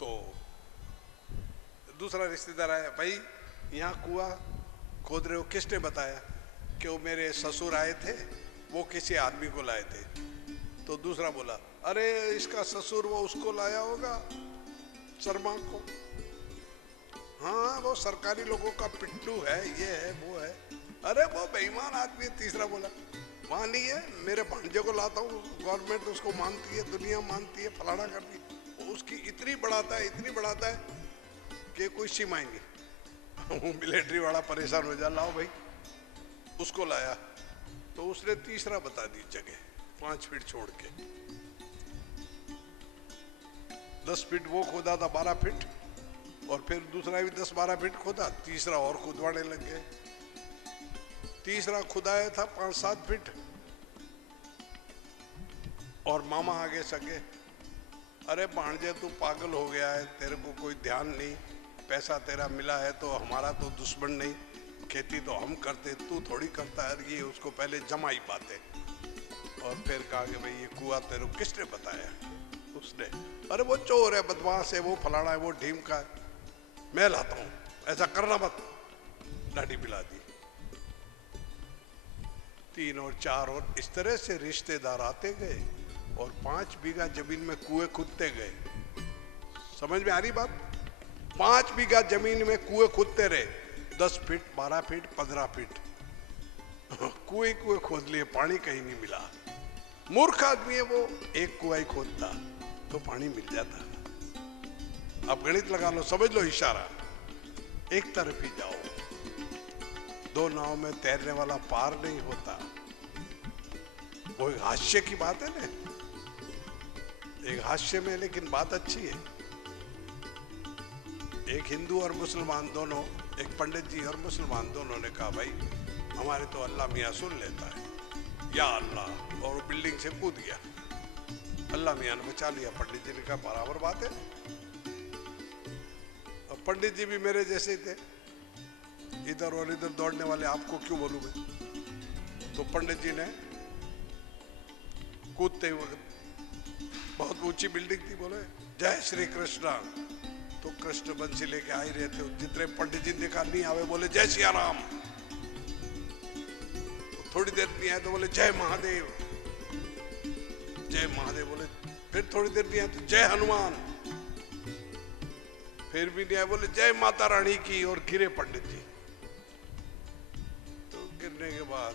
तो दूसरा रिश्तेदार आया, भाई यहाँ कुआं खोद रहे हो, किसने बताया? कि वो मेरे ससुर आए थे, वो किसी आदमी को लाए थे। तो दूसरा बोला, अरे इसका ससुर वो उसको लाया होगा, शर्मा को। हाँ वो सरकारी लोगों का पिट्टू है, ये है वो है। अरे वो बेईमान आदमी है। तीसरा बोला, वहाँ नहीं है, मेरे भांजे को लाता हूँ, गवर्नमेंट उसको मानती है, दुनिया मानती है, फलाना करती है। उसकी इतनी बढ़ाता है, इतनी बढ़ाता है कि कोई सीमा ही नहीं। वो मिलिट्री वाला परेशान हो जा, लाओ भाई। उसको लाया तो उसने तीसरा बता दी जगह, 5 फीट छोड़ के। 10 फीट वो खोदा था, 12 फीट, और फिर दूसरा भी 10-12 फीट खोदा, तीसरा और खुदवाने लग गए। तीसरा खुदाया था 5-7 फीट, और मामा आगे सके, अरे भांजे तू पागल हो गया है, तेरे को कोई ध्यान नहीं, पैसा तेरा मिला है तो हमारा तो दुश्मन नहीं, खेती तो हम करते, तू थोड़ी करता है। ये उसको पहले जमा ही पाते, और फिर कहा कि भाई ये कुआं तेरे को किसने बताया? उसने, अरे वो चोर है, बदमाश है, वो फलाना है, वो ढीम का है, मैं लाता हूं, ऐसा करना मत। लाठी पिला दी। 3 और 4 और इस तरह से रिश्तेदार आते गए, और 5 बीघा जमीन में कुएं खुदते गए। समझ में आ रही बात? 5 बीघा जमीन में कुएं खुदते रहे, 10 फीट, 12 फीट, 15 फीट, कुएं खोद लिए, पानी कहीं नहीं मिला। मूर्ख आदमी है वो, एक कुआं ही खोदता तो पानी मिल जाता। अब गणित लगा लो, समझ लो इशारा। एक तरफ ही जाओ, 2 नाव में तैरने वाला पार नहीं होता। वो एक हास्य की बात है ना, एक हास्य में, लेकिन बात अच्छी है। एक हिंदू और मुसलमान दोनों, एक पंडित जी और मुसलमान दोनों ने कहा, भाई हमारे तो अल्लाह मियाँ सुन लेता है, या अल्लाह, और वो बिल्डिंग से कूद गया। अल्लाह मियाँ ने बचा लिया। पंडित जी ने कहा, बराबर बात है। अब पंडित जी भी मेरे जैसे ही थे, इधर और इधर दौड़ने वाले, आपको क्यों बोलूं मैं? तो पंडित जी ने कूदते हुए, बहुत ऊंची बिल्डिंग थी, बोले जय श्री कृष्णा। तो कृष्ण बंसी लेके आ ही रहे थे, जितने पंडित जी देखा नहीं आवे, बोले जय सिया राम। तो थोड़ी देर नहीं आए तो बोले जय महादेव, जय महादेव। बोले फिर थोड़ी देर नहीं आए तो जय हनुमान। फिर भी नहीं आए, बोले जय माता रानी की, और गिरे पंडित जी। तो गिरने के बाद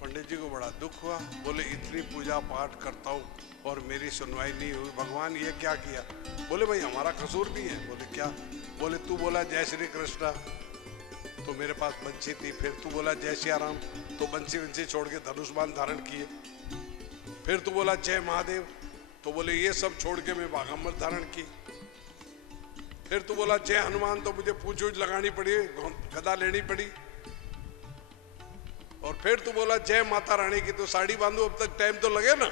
पंडित जी को बड़ा दुख हुआ। बोले इतनी पूजा पाठ करता हूँ और मेरी सुनवाई नहीं हुई, भगवान ये क्या किया? बोले भाई हमारा कसूर नहीं है। बोले क्या? बोले तू बोला जय श्री कृष्णा तो मेरे पास बंसी थी, फिर तू बोला जय सिया राम तो बंसी छोड़ के धनुष्बाण धारण किए, फिर तू बोला जय महादेव तो बोले ये सब छोड़ के मैं बागंबर धारण की, फिर तू बोला जय हनुमान तो मुझे पूंछ लगानी पड़ी, गदा लेनी पड़ी, और फिर तू बोला जय माता रानी की तो साड़ी बांधू, अब तक टाइम तो लगे ना।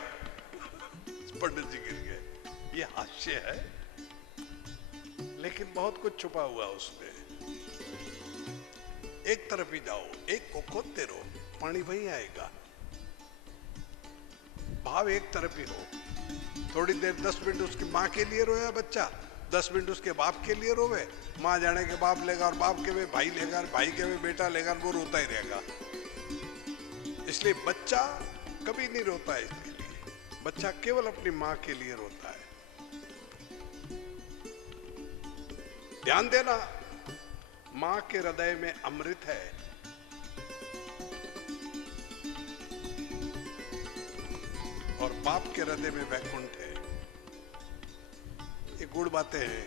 पंडित जी गिर गए। ये हास्य है, लेकिन बहुत कुछ छुपा हुआ उसमें। एक तरफ ही जाओ, एक को खोदते रहो, पानी वहीं आएगा। भाव एक तरफ ही हो। थोड़ी देर 10 मिनट उसकी माँ के लिए रोया बच्चा, 10 मिनट उसके बाप के लिए रोवे, माँ जाने के बाप लेगा, और बाप के में भाई लेगा, और भाई के में बेटा लेगा, वो रोता ही रहेगा। इसलिए बच्चा कभी नहीं रोता है इसके लिए, बच्चा केवल अपनी माँ के लिए रोता है। ध्यान देना, माँ के हृदय में अमृत है, और बाप के हृदय में वैकुंठ है। ये गुड़ बातें हैं।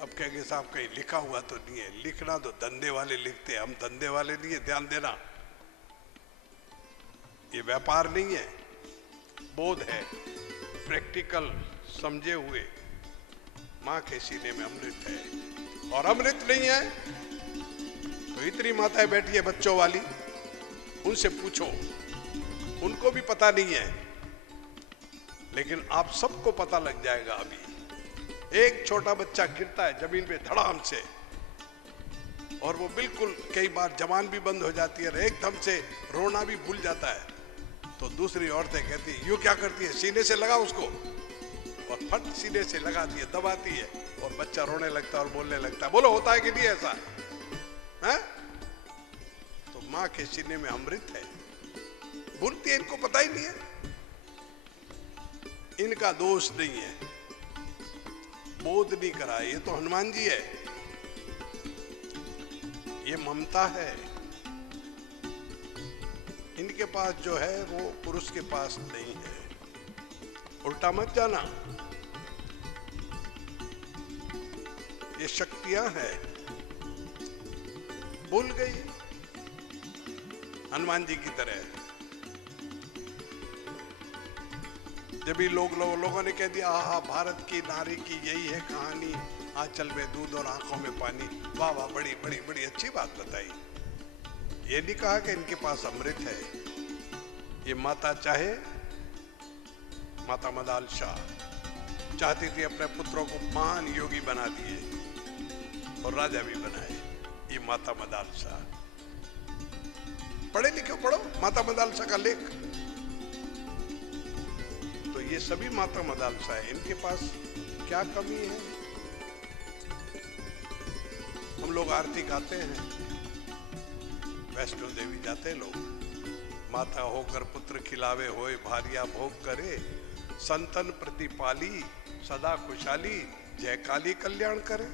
अब कहेंगे साहब कहीं लिखा हुआ तो नहीं है, लिखना तो धंधे वाले लिखते हैं, हम धंधे वाले नहीं है। ध्यान देना, ये व्यापार नहीं है, बोध है, प्रैक्टिकल समझे हुए। माँ के सीने में अमृत है, और अमृत नहीं है तो इतनी माताएं बैठी है बच्चों वाली, उनसे पूछो, उनको भी पता नहीं है, लेकिन आप सबको पता लग जाएगा। अभी एक छोटा बच्चा गिरता है जमीन पे धड़ाम से, और वो बिल्कुल कई बार जबान भी बंद हो जाती है, एकदम से रोना भी भूल जाता है, तो दूसरी औरतें कहती यूं क्या करती है, सीने से लगा उसको, और फट सीने से लगाती है, दबाती है और बच्चा रोने लगता है और बोलने लगता है। बोलो होता है कि नहीं ऐसा है? तो माँ के सीने में अमृत है, बोलती है, इनको पता ही नहीं है, इनका दोष नहीं है, बोध नहीं करा। ये तो हनुमान जी है, ये ममता है। इनके पास जो है वो पुरुष के पास नहीं है। उल्टा मत जाना, ये शक्तियां हैं। भूल गई हनुमान जी की तरह। जब भी लोगों ने कह दिया आहा भारत की नारी की यही है कहानी, आंचल में दूध और आंखों में पानी, वाह वाह, बड़ी बड़ी बड़ी अच्छी बात बताई। ये नहीं कहा कि इनके पास अमृत है। ये माता चाहे, माता मदाल शाह चाहती थी अपने पुत्रों को महान योगी बना दिए और राजा भी बनाए। ये माता मदाल शाह, पढ़े लिखे पढ़ो माता मदाल शाह का लेख। तो ये सभी माता मदाल शाह है, इनके पास क्या कमी है? हम लोग आरती गाते हैं, वैष्णो देवी जाते लोग, माता होकर पुत्र खिलावे होए भारिया भोग करे, संतन प्रतिपाली सदा खुशहाली, जय काली कल्याण करे।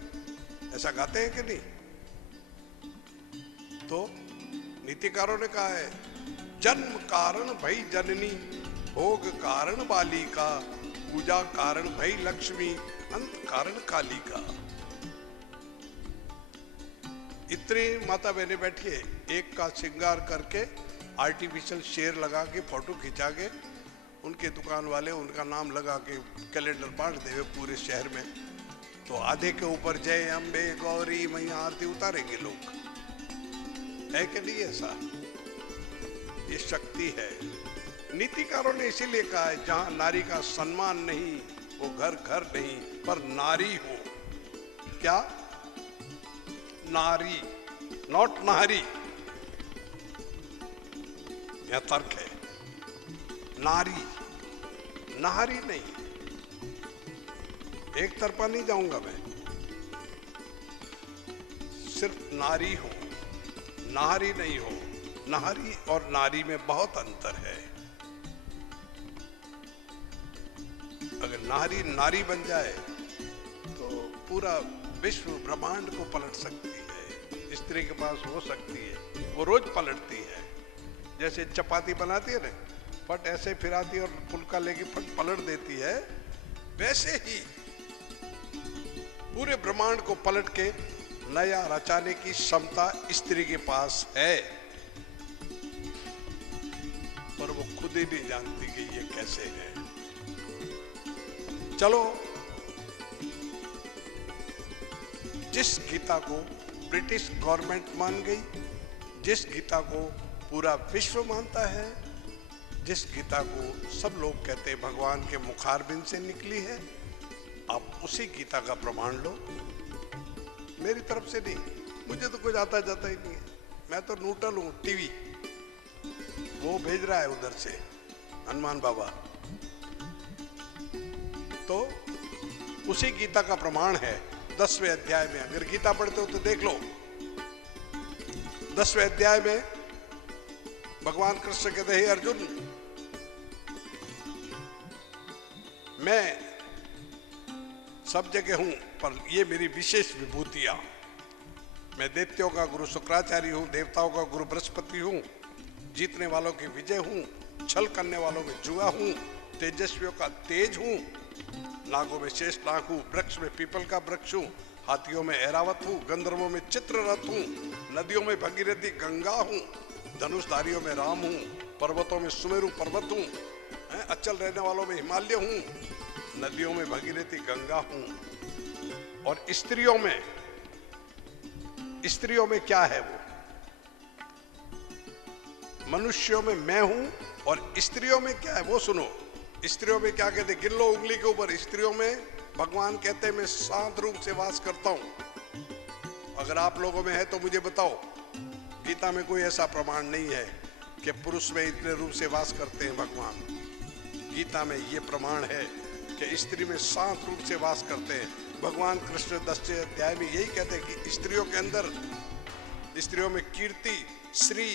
ऐसा गाते हैं कि नहीं? तो नीतिकारों ने कहा है, जन्म कारण भई जननी, भोग कारण बालिका, पूजा कारण भई लक्ष्मी, अंत कारण कालिका। इतनी माता बहने बैठी है, एक का श्रृंगार करके आर्टिफिशियल शेर लगा के फोटो खिंचा के उनके दुकान वाले उनका नाम लगा के कैलेंडर बांट देवे पूरे शहर में, तो आधे के ऊपर जय अम्बे गौरी मैया आरती उतारेंगे लोग। है कि नहीं ऐसा? ये शक्ति है। नीतिकारों ने इसीलिए कहा है, जहां नारी का सम्मान नहीं वो घर घर नहीं, पर नारी हो। क्या? नारी, नॉट नारी। यह तर्क है। नारी, नारी नहीं। एक तरफा नहीं जाऊंगा मैं, सिर्फ नारी हो, नारी नहीं हो। नारी और नारी में बहुत अंतर है। अगर नारी नारी बन जाए तो पूरा विश्व ब्रह्मांड को पलट सकती है। स्त्री के पास हो सकती है, वो रोज पलटती है। जैसे चपाती बनाती है ना, फट ऐसे फिराती और फुल्का लेके फट पलट देती है, वैसे ही पूरे ब्रह्मांड को पलट के नया रचाने की क्षमता स्त्री के पास है, पर वो खुद ही नहीं जानती कि ये कैसे है। चलो, जिस गीता को ब्रिटिश गवर्नमेंट मान गई, जिस गीता को पूरा विश्व मानता है, जिस गीता को सब लोग कहते हैं भगवान के मुखारबिंद से निकली है, आप उसी गीता का प्रमाण लो। मेरी तरफ से नहीं, मुझे तो कुछ आता जाता ही नहीं है। मैं तो न्यूट्रल हूँ। टीवी वो भेज रहा है उधर से हनुमान बाबा, तो उसी गीता का प्रमाण है 10वें अध्याय में। अगर गीता पढ़ते हो तो देख लो, 10वें अध्याय में भगवान कृष्ण कहते हैं, अर्जुन मैं सब जगह हूं, पर ये मेरी विशेष विभूतियां। मैं दैत्यों का गुरु शुक्राचार्य हूं, देवताओं का गुरु बृहस्पति हूं, जीतने वालों की विजय हूं, छल करने वालों में जुआ हूं, तेजस्वियों का तेज हूं, नागों में शेष नाग हूं, वृक्ष में पीपल का वृक्ष हूं, हाथियों में ऐरावत हूं, गंधर्वों में चित्ररथ हूं, नदियों में भगीरथी गंगा हूं, धनुषधारियों में राम हूं, पर्वतों में सुमेरु पर्वत हूं, अचल रहने वालों में हिमालय हूं, नदियों में भगीरथी गंगा हूं। और स्त्रियों में क्या है? वो मनुष्यों में मैं हूं, और स्त्रियों में क्या है वो सुनो। स्त्रियों में क्या कहते, गिन लो उंगली के ऊपर। स्त्रियों में भगवान कहते हैं मैं शांत रूप से वास करता हूं। अगर आप लोगों में है तो मुझे बताओ। गीता में कोई ऐसा प्रमाण नहीं है कि पुरुष में इतने रूप से वास करते हैं भगवान। गीता में ये प्रमाण है कि स्त्री में 7 रूप से वास करते हैं। भगवान कृष्ण 10वें अध्याय में यही कहते हैं कि स्त्रियों के अंदर, स्त्रियों में कीर्ति, श्री,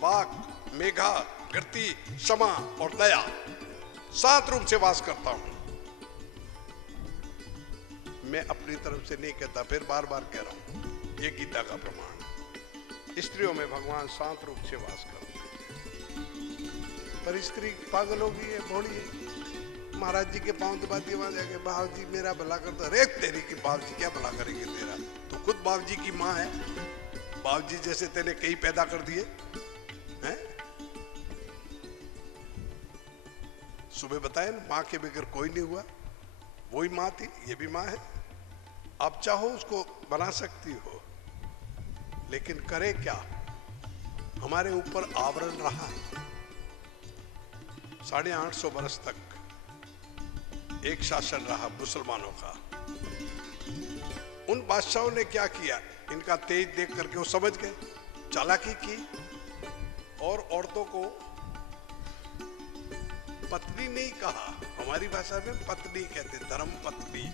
वाक, मेघा, गति, क्षमा और दया 7 रूप से वास करता हूं। मैं अपनी तरफ से नहीं कहता, फिर बार बार कह रहा हूं, ये गीता का प्रमाण। स्त्रियों में भगवान 7 रूप से वास करते हैं। पर स्त्री पागल हो गई है, भोली है। महाराज जी के पांव दबाती वहां जाके, बाबू जी मेरा भला कर दो। अरे तेरी की बाबू जी क्या भला करेंगे तेरा, तो खुद बाबू जी की माँ है। बाबू जी जैसे तेने कई पैदा कर दिए हैं। सुबह बताए ना, माँ के बगैर कोई नहीं हुआ, वही माँ थी, ये भी माँ है। आप चाहो उसको बना सकती हो, लेकिन करे क्या? हमारे ऊपर आवरण रहा 850 बरस तक, एक शासन रहा मुसलमानों का। उन बादशाहों ने क्या किया, इनका तेज देख करके वो समझ गए, चालाकी की और औरतों को पत्नी नहीं कहा, हमारी भाषा में पत्नी कहते, धर्म पत्नी,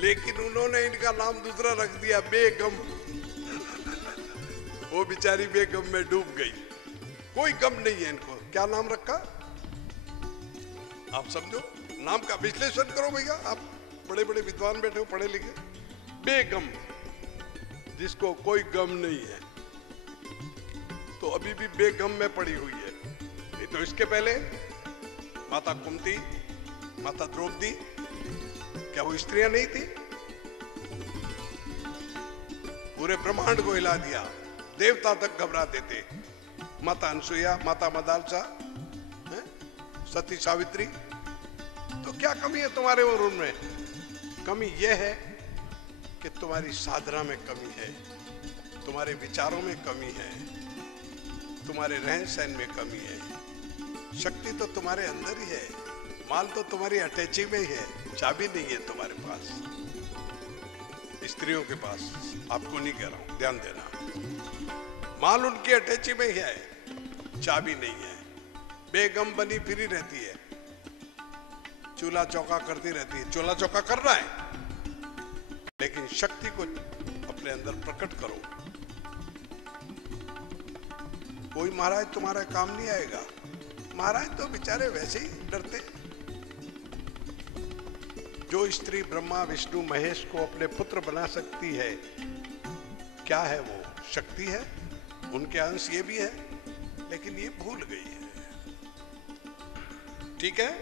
लेकिन उन्होंने इनका नाम दूसरा रख दिया, बेगम। वो बेचारी बेगम में डूब गई, कोई गम नहीं है इनको। क्या नाम रखा, आप समझो, नाम का विश्लेषण करो भैया, आप बड़े बड़े विद्वान बैठे हो, पढ़े लिखे। बेगम, जिसको कोई गम नहीं है, तो अभी भी बेगम में पड़ी हुई है। नहीं तो इसके पहले माता कुंती, माता द्रौपदी, क्या वो स्त्रियां नहीं थी? पूरे ब्रह्मांड को हिला दिया, देवता तक घबराते थे। माता अनसुईया, माता मदालसा, सती सावित्री। तो क्या कमी है तुम्हारे और उनमें? कमी यह है कि तुम्हारी साधना में कमी है, तुम्हारे विचारों में कमी है, तुम्हारे रहन सहन में कमी है। शक्ति तो तुम्हारे अंदर ही है, माल तो तुम्हारी अटैची में ही है, चाबी नहीं है तुम्हारे पास, स्त्रियों के पास। आपको नहीं कह रहा हूं, ध्यान देना। माल उनकी अटैची में ही है, चाबी नहीं है। बेगम बनी फिरी रहती है, चूल्हा चौका करती रहती है। चूल्हा चौका करना है, लेकिन शक्ति को अपने अंदर प्रकट करो। कोई महाराज तुम्हारा काम नहीं आएगा। महाराज तो बेचारे वैसे ही डरते। जो स्त्री ब्रह्मा विष्णु महेश को अपने पुत्र बना सकती है, क्या है वो? शक्ति है, उनके अंश ये भी है, लेकिन ये भूल गई है। ठीक है,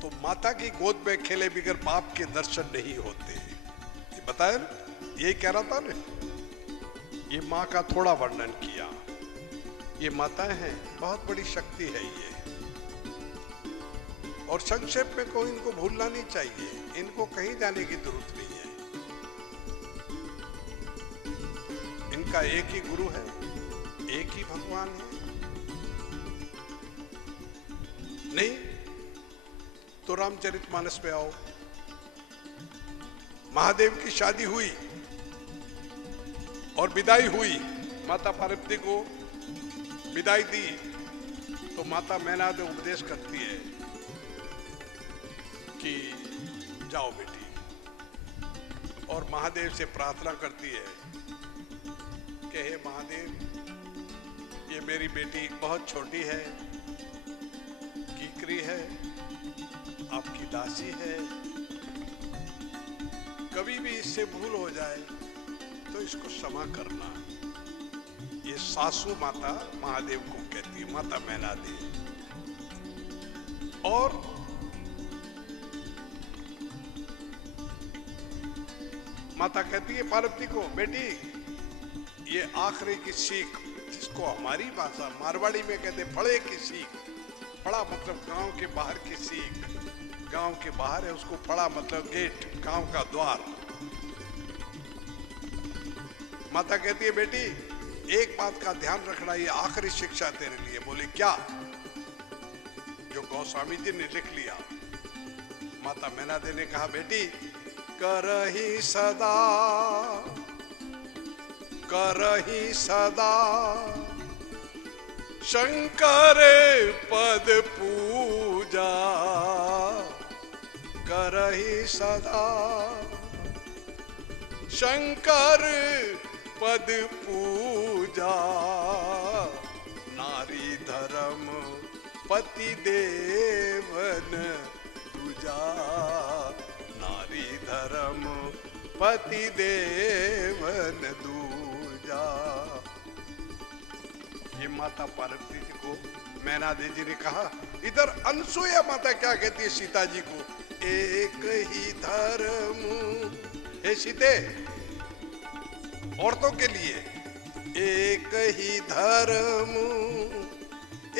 तो माता की गोद में खेले बिगर बाप के दर्शन नहीं होते। ये बताया, यही कह रहा था ना। ये माँ का थोड़ा वर्णन किया। ये माताएं हैं, बहुत बड़ी शक्ति है ये। और संक्षेप में कोई इनको भूलना नहीं चाहिए, इनको कहीं जाने की जरूरत नहीं है। इनका एक ही गुरु है, एक ही भगवान है। नहीं तो रामचरितमानस पे आओ। महादेव की शादी हुई और विदाई हुई, माता पार्वती को विदाई दी, तो माता मैना ने उपदेश करती है कि जाओ बेटी, और महादेव से प्रार्थना करती है कि हे महादेव, ये मेरी बेटी बहुत छोटी है, कीकरी है, आपकी दासी है, कभी भी इससे भूल हो जाए तो इसको क्षमा करना। ये सासू माता महादेव को कहती है, माता मैना देवी। और माता कहती है पार्वती को, बेटी ये आखिरी की सीख, जिसको हमारी भाषा मारवाड़ी में कहते फड़े की सीख। फड़ा मतलब गांव के बाहर की सीख, गांव के बाहर है, उसको फड़ा मतलब गेट, गांव का द्वार। माता कहती है बेटी एक बात का ध्यान रखना, ये आखिरी शिक्षा तेरे लिए। बोले क्या? जो गोस्वामी जी ने लिख लिया। माता मैना दे ने कहा, बेटी करही सदा, करही सदा शंकर पद पूजा, करहि सदा शंकर पद पूजा, नारी धर्म पति देवन दूजा, नारी धर्म पति देवन दूजा। ये माता पार्वती जी को मैना देवी जी ने कहा। इधर अनसुया माता क्या कहती है सीता जी को, एक ही धर्म, हे सीते औरतों के लिए एक ही धर्म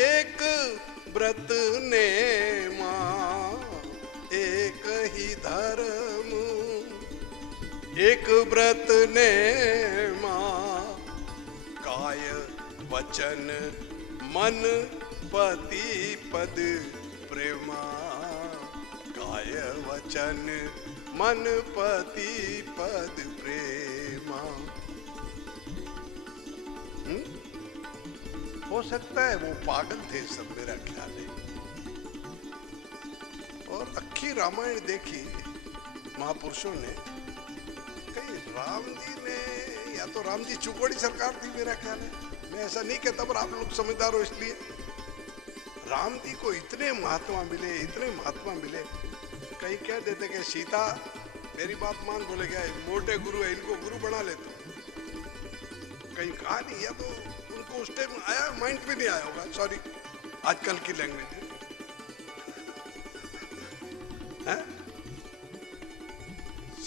एक व्रत ने मां, एक ही धर्म एक व्रत ने मां, काय वचन मन पति पद प्रेमा, काय वचन मन पति पद प्रेमा। हो सकता है वो पागल थे सब, मेरा ख्याल है। और अक्खी रामायण देखी महापुरुषों ने, कहीं राम जी ने, या तो राम जी चुकोड़ी सरकार थी मेरा ख्याल है, मैं ऐसा नहीं कहता पर आप लोग समझदार हो इसलिए। राम जी को इतने महात्मा मिले, इतने महात्मा मिले, कहीं कह देते कि सीता मेरी बात मान, बोले क्या मोटे गुरु है, इनको गुरु बना ले तो। कहीं कहा नहीं, या तो उनको उस टाइम आया, माइंड में नहीं आया होगा, सॉरी आजकल की लैंग्वेज है,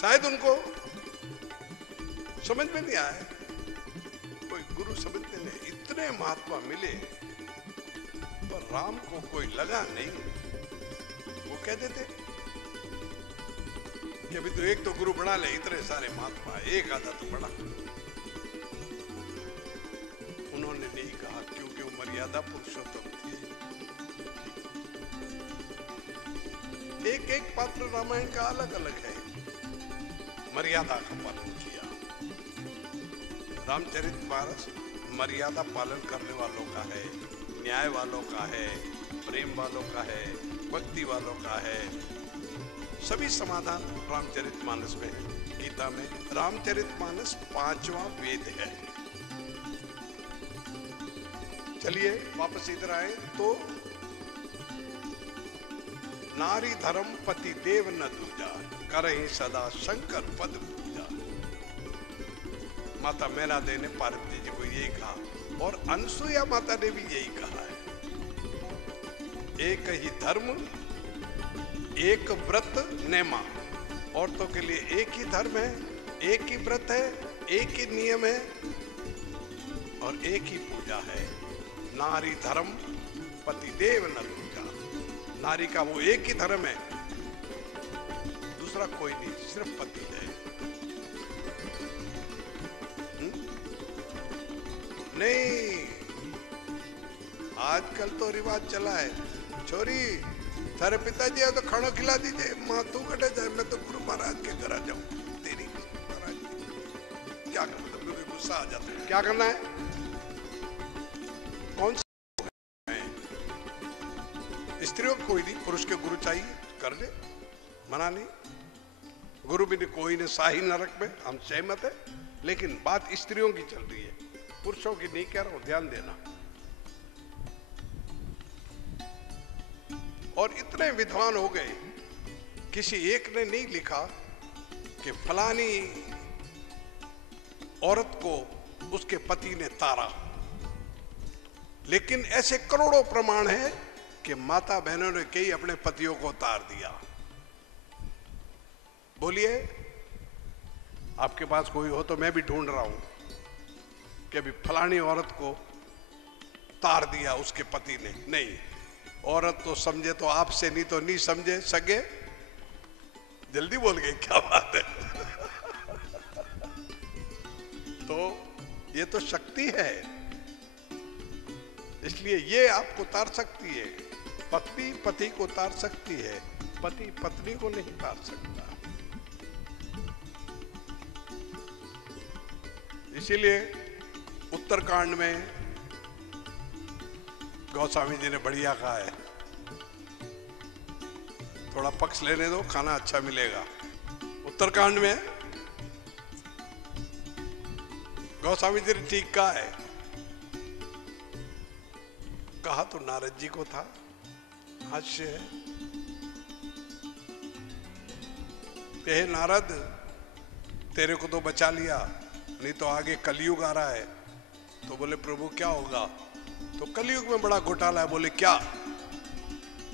शायद उनको समझ में नहीं आया, कोई गुरु समझते नहीं। इतने महात्मा मिले पर राम को कोई लगा नहीं। वो कह देते कि अभी तो एक तो गुरु बना ले, इतने सारे महात्मा, एक आधा तो बड़ा। उन्होंने नहीं कहा क्योंकि वो मर्यादा पुरुषोत्तम थे। एक एक पात्र रामायण का अलग अलग है, मर्यादा का पालन किया। रामचरितमानस मर्यादा पालन करने वालों का है, न्याय वालों का है, प्रेम वालों का है, भक्ति वालों का है। सभी समाधान रामचरितमानस में है। गीता में रामचरितमानस 5वां वेद है। चलिए वापस इधर आए तो, नारी धर्म पति देव न दूजा, करहि सदा शंकर पद पूजा। माता मैना देवी ने पार्वती जी को यही कहा, और अनसुया माता ने भी यही कहा है। एक ही धर्म एक व्रत नेमा, औरतों के लिए एक ही धर्म है, एक ही व्रत है, एक ही नियम है और एक ही पूजा है। नारी धर्म पति देव न दूजा, नारी का वो एक ही धर्म है, दूसरा कोई नहीं, सिर्फ पति है। नहीं, आजकल तो रिवाज चला है, छोरी थारे पिताजी है तो खाना खिला दीजिए, माँ तू कटे जाए, मैं तो गुरु महाराज के घर आ जाऊं। तेरी महाराज क्या करना, तो मुझे गुस्सा आ जाता है। क्या करना है, कौन सा है? स्त्रियों को कोई नहीं, पुरुष के गुरु चाहिए, कर ले, मना नहीं। गुरु भी कोई ने शाही नरक में, हम सहमत है, लेकिन बात स्त्रियों की चल रही है, पुरुषों की नहीं कह रहा हूं, ध्यान देना। और इतने विद्वान हो गए, किसी एक ने नहीं लिखा कि फलानी औरत को उसके पति ने तारा, लेकिन ऐसे करोड़ों प्रमाण है कि माता बहनों ने कई अपने पतियों को तार दिया। बोलिए, आपके पास कोई हो तो मैं भी ढूंढ रहा हूं कि अभी फलानी औरत को तार दिया उसके पति ने। नहीं, औरत तो समझे तो आपसे, नहीं तो नहीं समझे सगे। जल्दी बोल गए, क्या बात है। तो ये तो शक्ति है, इसलिए ये आपको तार सकती है। पत्नी पति को तार सकती है, पति पत्नी को नहीं तार सकता। इसीलिए उत्तरकांड में गोस्वामी जी ने बढ़िया कहा है, थोड़ा पक्ष लेने दो, खाना अच्छा मिलेगा। उत्तरकांड में गोस्वामी जी ने ठीक कहा है, कहा तो नारद जी को था, हास्य है। हे नारद, तेरे को तो बचा लिया, नहीं तो आगे कलयुग आ रहा है। तो बोले प्रभु क्या होगा? तो कलयुग में बड़ा घोटाला है। बोले क्या?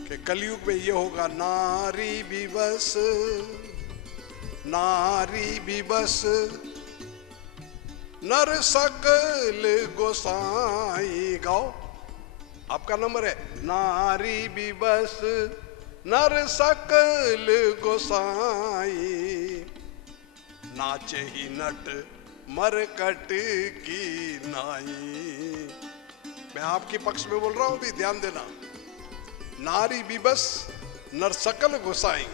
कि कलयुग में ये होगा, नारी भी बस, नारी भी बस, नर सकल गोसाई। गाओ, आपका नंबर है। नारी भी बस, नर सकल गोसाई, नाचे ही नट मरकट की नाई। मैं आपके पक्ष में बोल रहा हूं, भी ध्यान देना। नारी भी बस, नर सकल गोसाई,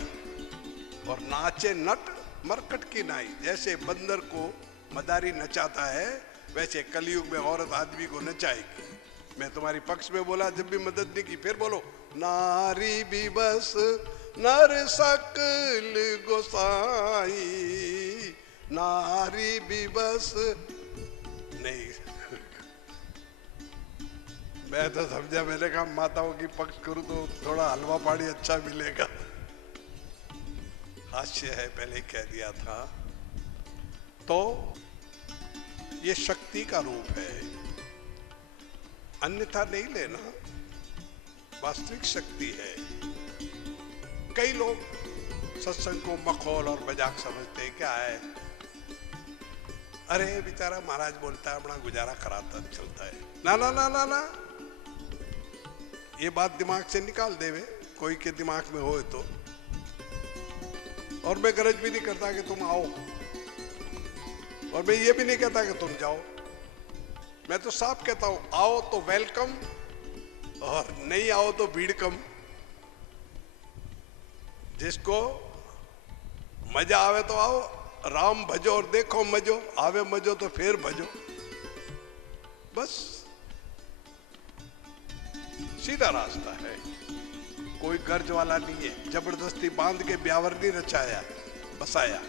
और नाचे नट मरकट की नाई। जैसे बंदर को मदारी नचाता है, वैसे कलयुग में औरत आदमी को नचाएगी। मैं तुम्हारी पक्ष में बोला, जब भी मदद नहीं की, फिर बोलो नारी भी बस, नर सकल गोसाई, नारी भी बस। नहीं, मैं तो समझा, मैंने कहा माताओं की पक्ष करूं तो थोड़ा हलवा पानी अच्छा मिलेगा। हास्य है, पहले कह दिया था। तो ये शक्ति का रूप है, अन्यथा नहीं लेना, वास्तविक शक्ति है। कई लोग सत्संग को मखौल और मजाक समझते हैं। क्या है, अरे बेचारा महाराज बोलता है, अपना गुजारा कराता चलता है। ना ना ना ना ना, ये बात दिमाग से निकाल देवे, कोई के दिमाग में हो तो। और मैं गरज भी नहीं करता कि तुम आओ, और मैं ये भी नहीं कहता कि तुम जाओ। मैं तो साफ कहता हूं, आओ तो वेलकम, और नहीं आओ तो भीड़ कम। जिसको मजा आवे तो आओ, राम भजो और देखो मजो, आवे मजो तो फिर भजो। बस सीधा रास्ता है, कोई गर्ज वाला नहीं है। जबरदस्ती बांध के ब्यावर नहीं रचाया बसाया,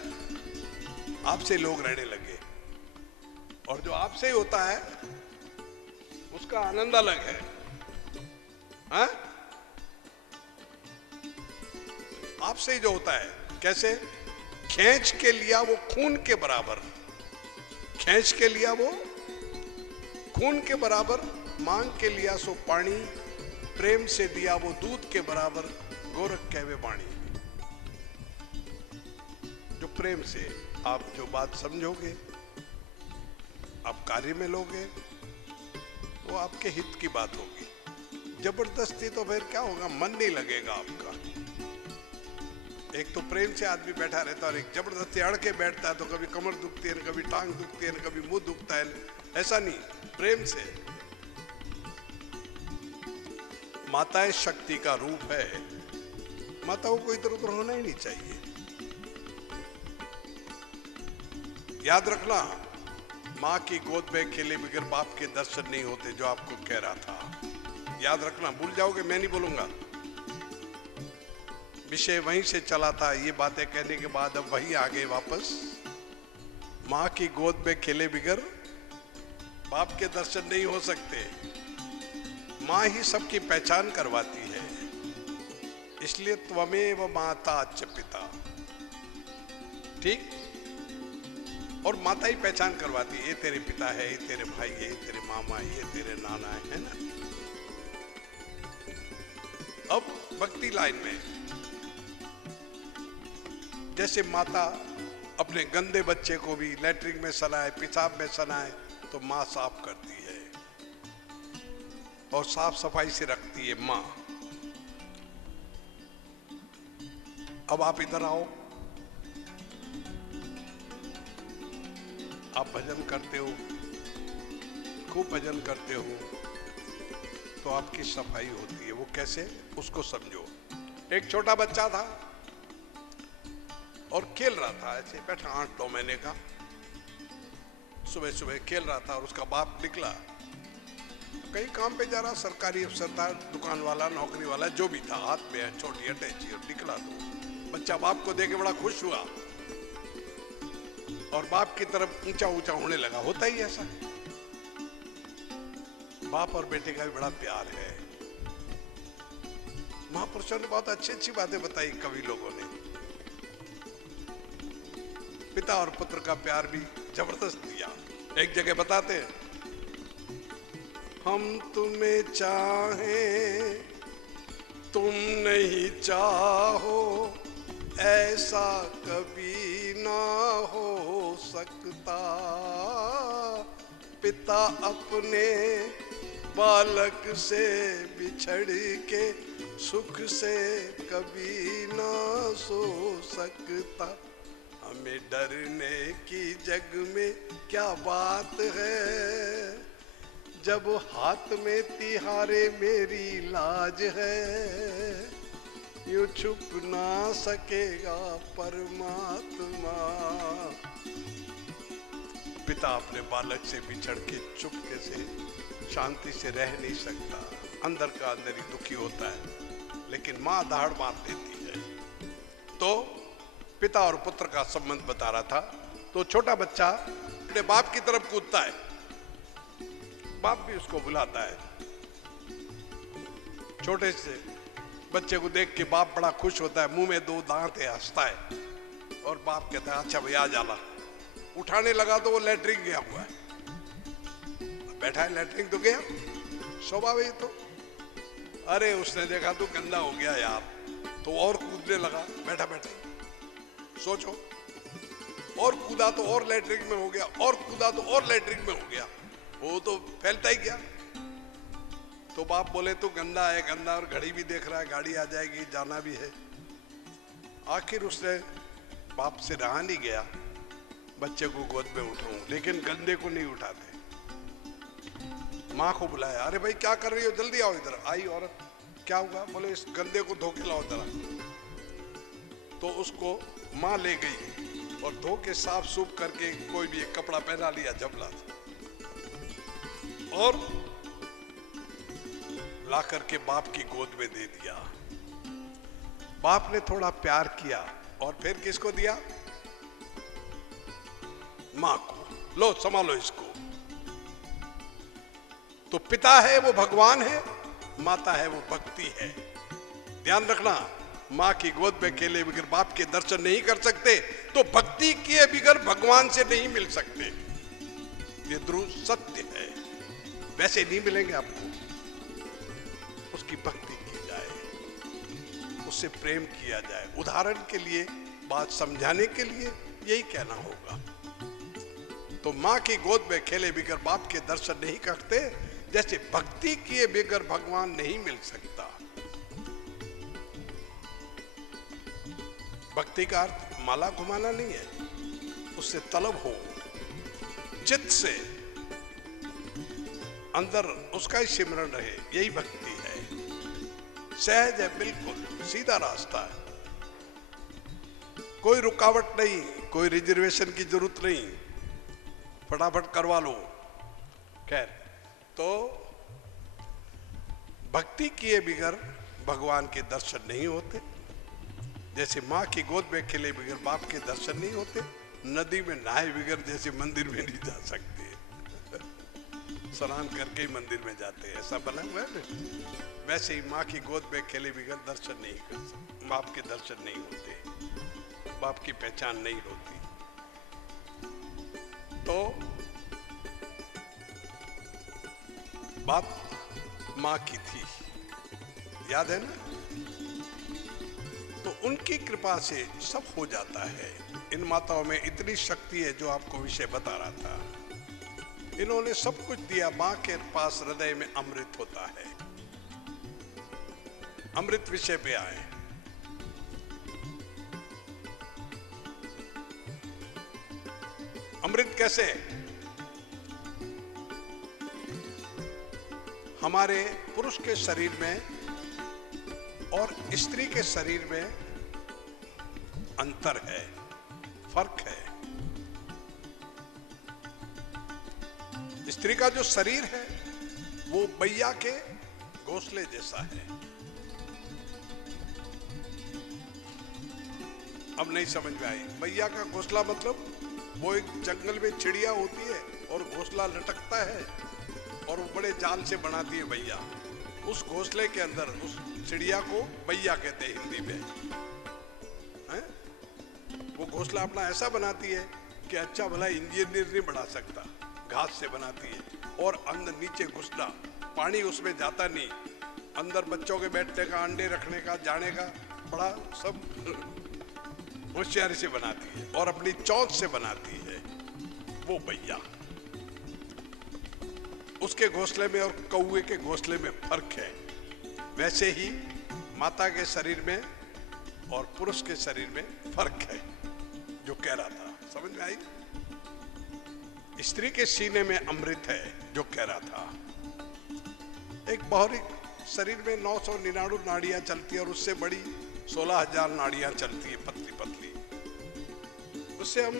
आपसे लोग रहने लगे। और जो आपसे ही होता है उसका आनंद अलग है। हाँ? आपसे ही जो होता है, कैसे? खींच के लिया वो खून के बराबर, खींच के लिया वो खून के बराबर, मांग के लिया सो पानी, प्रेम से दिया वो दूध के बराबर, गोरख कहवे वाणी। जो प्रेम से आप जो बात समझोगे, आप कार्य में लोगे, वो आपके हित की बात होगी। जबरदस्ती तो फिर क्या होगा, मन नहीं लगेगा आपका। एक तो प्रेम से आदमी बैठा रहता है, और एक जबरदस्ती अड़ के बैठता है, तो कभी कमर दुखती है, कभी टांग दुखती है, कभी मुंह दुखता है। ऐसा नहीं, प्रेम से। माताएं शक्ति का रूप है, माताओं को इधर उधर होना ही नहीं चाहिए। याद रखना, माँ की गोद में खेले बगैर बाप के दर्शन नहीं होते, जो आपको कह रहा था। याद रखना, भूल जाओगे, मैं नहीं बोलूंगा। विषय वहीं से चला था, ये बातें कहने के बाद अब वहीं आ गए वापस। माँ की गोद में खेले बिगर बाप के दर्शन नहीं हो सकते। माँ ही सबकी पहचान करवाती है, इसलिए त्वमेव माता च पिता। ठीक? और माता ही पहचान करवाती है, ये तेरे पिता है, ये तेरे भाई है, ये तेरे मामा है, ये तेरे नाना है ना। अब भक्ति लाइन में, जैसे माता अपने गंदे बच्चे को भी लैट्रिन में सनाए, पेशाब में सनाए, तो माँ साफ करती है और साफ सफाई से रखती है माँ। अब आप इधर आओ, आप भजन करते हो, खूब भजन करते हो, तो आपकी सफाई होती है। वो कैसे, उसको समझो। एक छोटा बच्चा था और खेल रहा था, ऐसे बैठा 8-9 महीने का, सुबह सुबह खेल रहा था, और उसका बाप निकला, कहीं काम पे जा रहा, सरकारी अफसर था, दुकान वाला, नौकरी वाला, जो भी था, हाथ में छोटी अटैची और निकला तो बच्चा बाप को देख के बड़ा खुश हुआ और बाप की तरफ ऊंचा ऊंचा होने लगा। होता ही ऐसा, बाप और बेटे का भी बड़ा प्यार है। महापुरुषों ने बहुत अच्छी अच्छी बातें बताई, कवि लोगों ने। पिता और पुत्र का प्यार भी जबरदस्त दिया। एक जगह बताते हैं, हम तुम्हें चाहें तुम नहीं चाहो, ऐसा कभी ना हो सकता। पिता अपने बालक से बिछड़ के सुख से कभी ना सो सकता। हमें डरने की जग में क्या बात है, जब हाथ में तिहारे मेरी लाज है। यूं छुप ना सकेगा परमात्मा। पिता अपने बालक से बिछड़ के चुपके से शांति से रह नहीं सकता, अंदर का अंदर ही दुखी होता है, लेकिन माँ दाढ़ मार देती है। तो पिता और पुत्र का संबंध बता रहा था। तो छोटा बच्चा अपने बाप की तरफ कूदता है, बाप भी उसको बुलाता है। छोटे से बच्चे को देख के बाप बड़ा खुश होता है, मुंह में 2 दांत है, हंसता है और बाप कहता है अच्छा भैया जाला। उठाने लगा तो वो लैट्रिन गया हुआ है, बैठा है, लैट्रिन तो गया, स्वभाव है तो। अरे उसने देखा तो गंदा हो गया यार, तो और कूदने लगा, बैठा बैठा सोचो, और कूदा तो और लैट्रिन में हो गया, और कूदा तो और लैट्रिन में हो गया, वो तो फैलता ही गया। तो बाप बोले तो गंदा है, गंदा, और घड़ी भी देख रहा है, गाड़ी आ जाएगी, जाना भी है। आखिर उसने बाप से रहा नहीं गया, बच्चे को गोद में उठाऊं, लेकिन गंदे को नहीं उठाते। माँ को बुलाया, अरे भाई क्या कर रही हो, जल्दी आओ इधर। आई औरत, क्या हुआ? बोले इस गंदे को धो के लाओ जरा। तो उसको माँ ले गई और धो के साफ सूफ करके कोई भी एक कपड़ा पहना लिया, झबला और ला करके बाप की गोद में दे दिया। बाप ने थोड़ा प्यार किया और फिर किसको दिया? माँ को। लो संभालो इसको। तो पिता है वो भगवान है, माता है वो भक्ति है। ध्यान रखना, माँ की गोद में खेले बगैर बाप के दर्शन नहीं कर सकते, तो भक्ति किए बगैर भगवान से नहीं मिल सकते। ये ध्रुव सत्य है। वैसे नहीं मिलेंगे आपको, उसकी भक्ति की जाए, उससे प्रेम किया जाए। उदाहरण के लिए, बात समझाने के लिए यही कहना होगा। तो माँ की गोद में खेले बगैर बाप के दर्शन नहीं करते, जैसे भक्ति किए बगैर भगवान नहीं मिल सकता। भक्ति का अर्थ माला घुमाना नहीं है, उससे तलब हो, चित्त से अंदर उसका ही सिमरन रहे, यही भक्ति है। सहज है, बिल्कुल सीधा रास्ता है, कोई रुकावट नहीं, कोई रिजर्वेशन की जरूरत नहीं, फटाफट करवा लो। खैर, तो भक्ति किए बगैर भगवान के दर्शन नहीं होते। जैसे माँ की गोद में खेले बगैर बाप के दर्शन नहीं होते, नदी में नहाए बगैर जैसे मंदिर में नहीं जा सकते, स्नान करके ही मंदिर में जाते हैं, ऐसा बना हुआ है। वैसे ही माँ की गोद में खेले बगैर दर्शन नहीं कर सकते, बाप के दर्शन नहीं होते, बाप की पहचान नहीं होती। तो बात माँ की थी, याद है ना? तो उनकी कृपा से सब हो जाता है। इन माताओं में इतनी शक्ति है, जो आपको विषय बता रहा था। इन्होंने सब कुछ दिया। माँ के पास हृदय में अमृत होता है। अमृत विषय पे आए। अमृत कैसे? हमारे पुरुष के शरीर में और स्त्री के शरीर में अंतर है, फर्क है। स्त्री का जो शरीर है वो बैया के घोंसले जैसा है। अब नहीं समझ में आई। बैया का घोंसला मतलब वो एक जंगल में चिड़िया होती है और घोंसला लटकता है और वो बड़े जाल से बनाती है बैया। उस घोंसले के अंदर उस चिड़िया को बैया कहते हैं हिंदी में, हैं? वो घोंसला अपना ऐसा बनाती है कि अच्छा भला इंजीनियर नहीं बना सकता, घास से बनाती है और अंदर नीचे घुसना, पानी उसमें जाता नहीं, अंदर बच्चों के बैठने का, अंडे रखने का, जाने का बड़ा सब होशियारी से बनाती है और अपनी चौंच से बनाती है वो बैया। उसके घोंसले में और कौवे के घोंसले में फर्क है। वैसे ही माता के शरीर में और पुरुष के शरीर में फर्क है, जो कह रहा था। समझ में आई? स्त्री के सीने में अमृत है, जो कह रहा था। एक बहुरिक शरीर में 999 नाड़ियां चलती है और उससे बड़ी 16,000 नाड़ियां चलती है, पतली पतली। उससे हम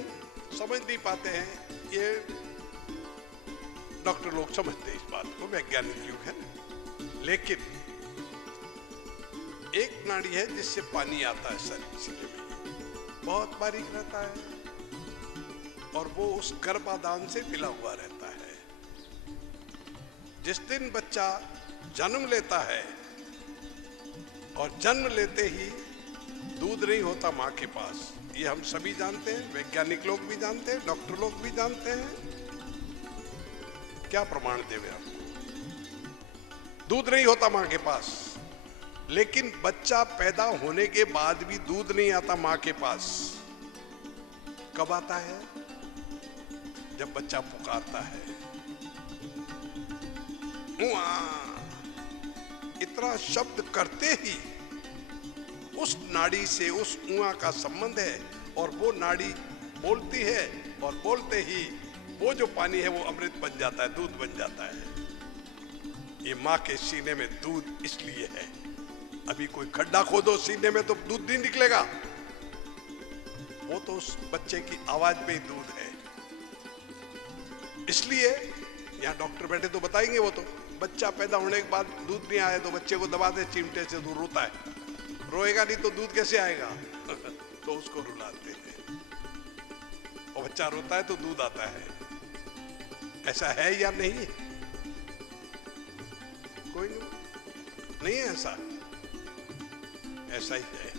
समझ नहीं पाते हैं, ये डॉक्टर लोग समझते हैं इस बात को, वैज्ञानिक युग है। लेकिन एक नाड़ी है जिससे पानी आता है शरीर सीने में, बहुत बारीक रहता है और वो उस गर्भाधान से मिला हुआ रहता है। जिस दिन बच्चा जन्म लेता है और जन्म लेते ही दूध नहीं होता माँ के पास, ये हम सभी जानते हैं, वैज्ञानिक लोग भी जानते हैं, डॉक्टर लोग भी जानते हैं। क्या प्रमाण देवे आपको? दूध नहीं होता माँ के पास। लेकिन बच्चा पैदा होने के बाद भी दूध नहीं आता माँ के पास। कब आता है? जब बच्चा पुकारता है, उआ, इतना शब्द करते ही उस नाड़ी से उस उआ का संबंध है और वो नाड़ी बोलती है और बोलते ही वो जो पानी है वो अमृत बन जाता है, दूध बन जाता है। ये माँ के सीने में दूध इसलिए है। अभी कोई खड्डा खोदो सीने में तो दूध नहीं निकलेगा, वो तो उस बच्चे की आवाज में ही दूध है। इसलिए यहाँ डॉक्टर बैठे तो बताएंगे, वो तो बच्चा पैदा होने के बाद दूध नहीं आया तो बच्चे को दबा दे चिमटे से, दूध रोता है, रोएगा नहीं तो दूध कैसे आएगा? तो उसको रुलाते हैं और बच्चा रोता है तो दूध आता है। ऐसा है या नहीं? कोई नहीं है ऐसा? ऐसा ही है।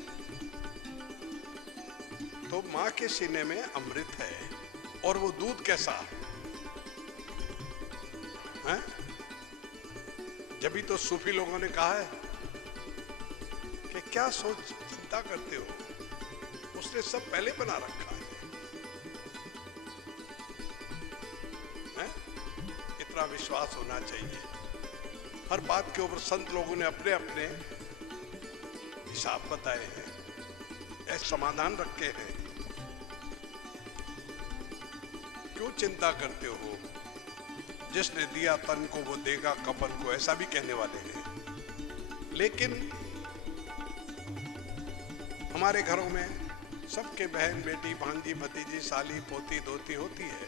तो माँ के सीने में अमृत है और वो दूध कैसा है? जब भी तो सूफी लोगों ने कहा है कि क्या सोच चिंता करते हो, उसने सब पहले बना रखा है? इतना विश्वास होना चाहिए। हर बात के ऊपर संत लोगों ने अपने अपने हिसाब बताए हैं, ऐसे समाधान रखे हैं। क्यों चिंता करते हो? जिसने दिया तन को वो देगा कफन को, ऐसा भी कहने वाले हैं। लेकिन हमारे घरों में सबके बहन बेटी भांजी भतीजी साली पोती दोती होती है।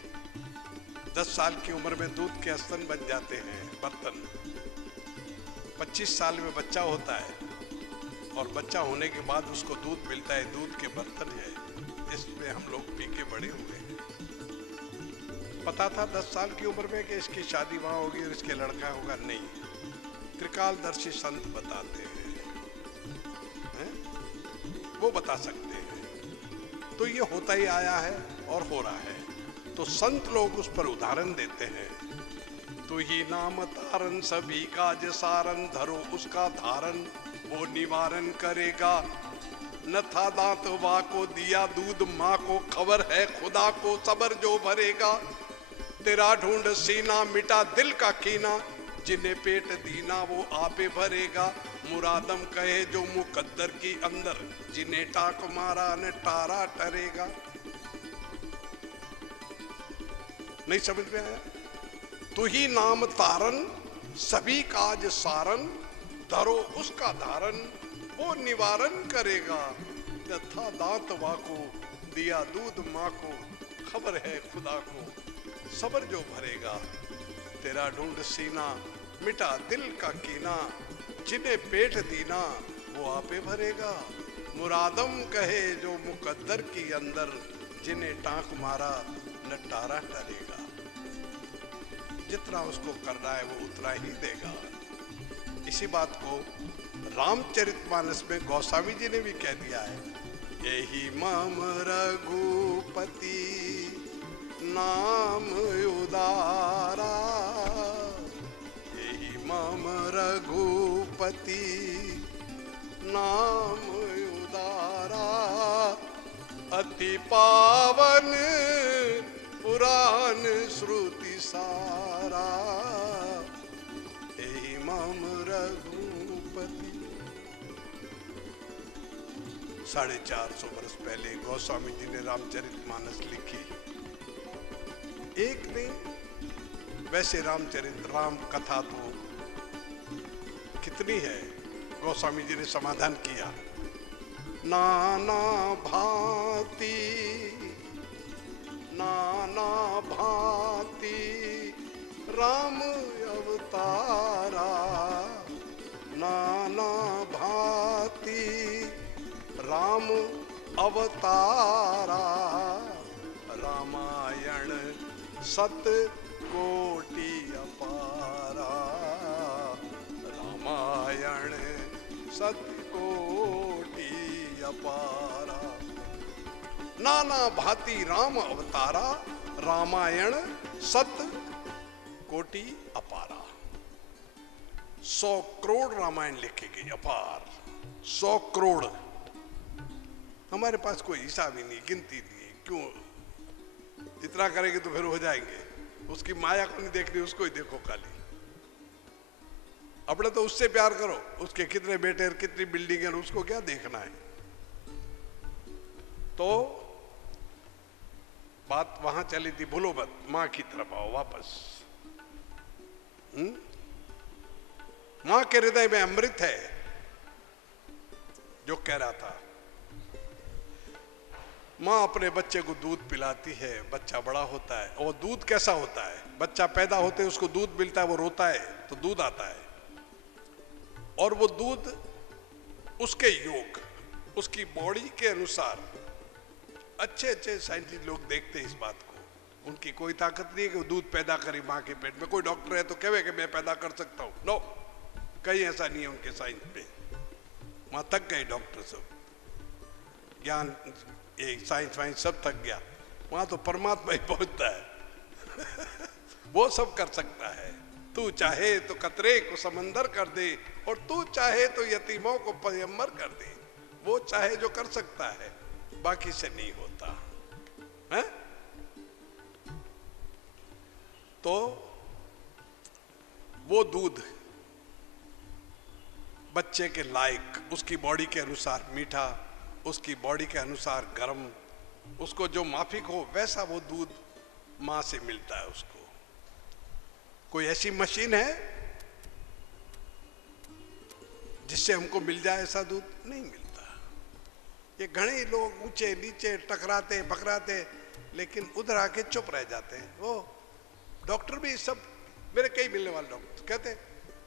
10 साल की उम्र में दूध के स्तन बन जाते हैं बर्तन। 25 साल में बच्चा होता है और बच्चा होने के बाद उसको दूध मिलता है, दूध के बर्तन है, इसमें हम लोग पी के बड़े हुए हैं। पता था 10 साल की उम्र में कि इसकी शादी वहां होगी और इसके लड़का होगा? नहीं, त्रिकालदर्शी संत बताते हैं, वो बता सकते हैं। तो ये होता ही आया है और हो रहा है। तो संत लोग उस पर उदाहरण देते हैं। तो ही नाम तारन सभी काज सारन, धरो उसका धारन वो निवारण करेगा। न था दांत वा को दिया दूध माँ को, खबर है खुदा को सबर जो भरेगा। तेरा ढूंढ सीना मिटा दिल का कीना, जिन्हें पेट दीना वो आपे भरेगा। मुरादम कहे जो मुकद्दर की अंदर, जिन्हें टाक मारा न टारा टरेगा। नहीं समझ में आया? तू ही नाम तारन सभी काज सारन, धरो उसका धारन वो निवारण करेगा। था दांत वाको दिया दूध माँ को, खबर है खुदा को सबर जो भरेगा। तेरा ढूंढ सीना मिटा दिल का कीना, जिन्हें पेट दीना वो आपे भरेगा। मुरादम कहे जो मुकद्दर की अंदर, जिन्हें टांक मारा न टारा टरेगा। जितना उसको करना है वो उतना ही देगा। इसी बात को रामचरितमानस में गोस्वामी जी ने भी कह दिया है, यही मम रघुपति नाम उदारा, यही मम रघुपति नाम उदारा, अति पावन पुराण श्रुति सारा, यही मम रघुपति। 450 वर्ष पहले गोस्वामी जी ने रामचरितमानस लिखी। एक नहीं, वैसे राम कथा तो कितनी है, गोस्वामी जी ने समाधान किया। नाना भांति राम अवतारा, नाना भांति राम अवतारा, रामायण सत कोटि अपारा, रामायण सत कोटि अपारा। नाना भांति राम अवतारा, रामायण सत कोटि अपारा। 100 करोड़ रामायण लिखे गए, अपार 100 करोड़। हमारे पास कोई हिसाब ही नहीं, गिनती नहीं। क्यों इतना करेंगे तो फिर हो जाएंगे। उसकी माया को नहीं देखनी, उसको ही देखो खाली। अपने तो उससे प्यार करो, उसके कितने बेटे और कितनी बिल्डिंग है, उसको क्या देखना है। तो बात वहां चली थी, भूलो मत, मां की तरफ आओ वापस। मां के हृदय में अमृत है, जो कह रहा था। मां अपने बच्चे को दूध पिलाती है, बच्चा बड़ा होता है। और दूध कैसा होता है, बच्चा पैदा होते उसको दूध मिलता है, वो रोता है तो दूध आता है। और वो दूध उसके योग, उसकी बॉडी के अनुसार, अच्छे साइंटिस्ट लोग देखते हैं इस बात को। उनकी कोई ताकत नहीं है कि वो दूध पैदा करे मां के पेट में। कोई डॉक्टर है तो कहे कि मैं पैदा कर सकता हूं, नो, कहीं ऐसा नहीं है उनके साइंस में। वहां तक गए डॉक्टर सब, ज्ञान ये साइंस वाइंस सब थक गया। वहां तो परमात्मा ही पहुंचता है। वो सब कर सकता है। तू चाहे तो कतरे को समंदर कर दे, और तू चाहे तो यतीमों को पयम्बर कर दे। वो चाहे जो कर सकता है, बाकी से नहीं होता है। तो वो दूध बच्चे के लायक, उसकी बॉडी के अनुसार मीठा, उसकी बॉडी के अनुसार गर्म, उसको जो माफिक हो वैसा वो दूध मां से मिलता है उसको। कोई ऐसी मशीन है जिससे हमको मिल जाए ऐसा दूध? नहीं मिलता। ये घणे लोग ऊंचे नीचे टकराते पकड़ाते, लेकिन उधर आके चुप रह जाते हैं। वो डॉक्टर भी सब, मेरे कई मिलने वाले डॉक्टर कहते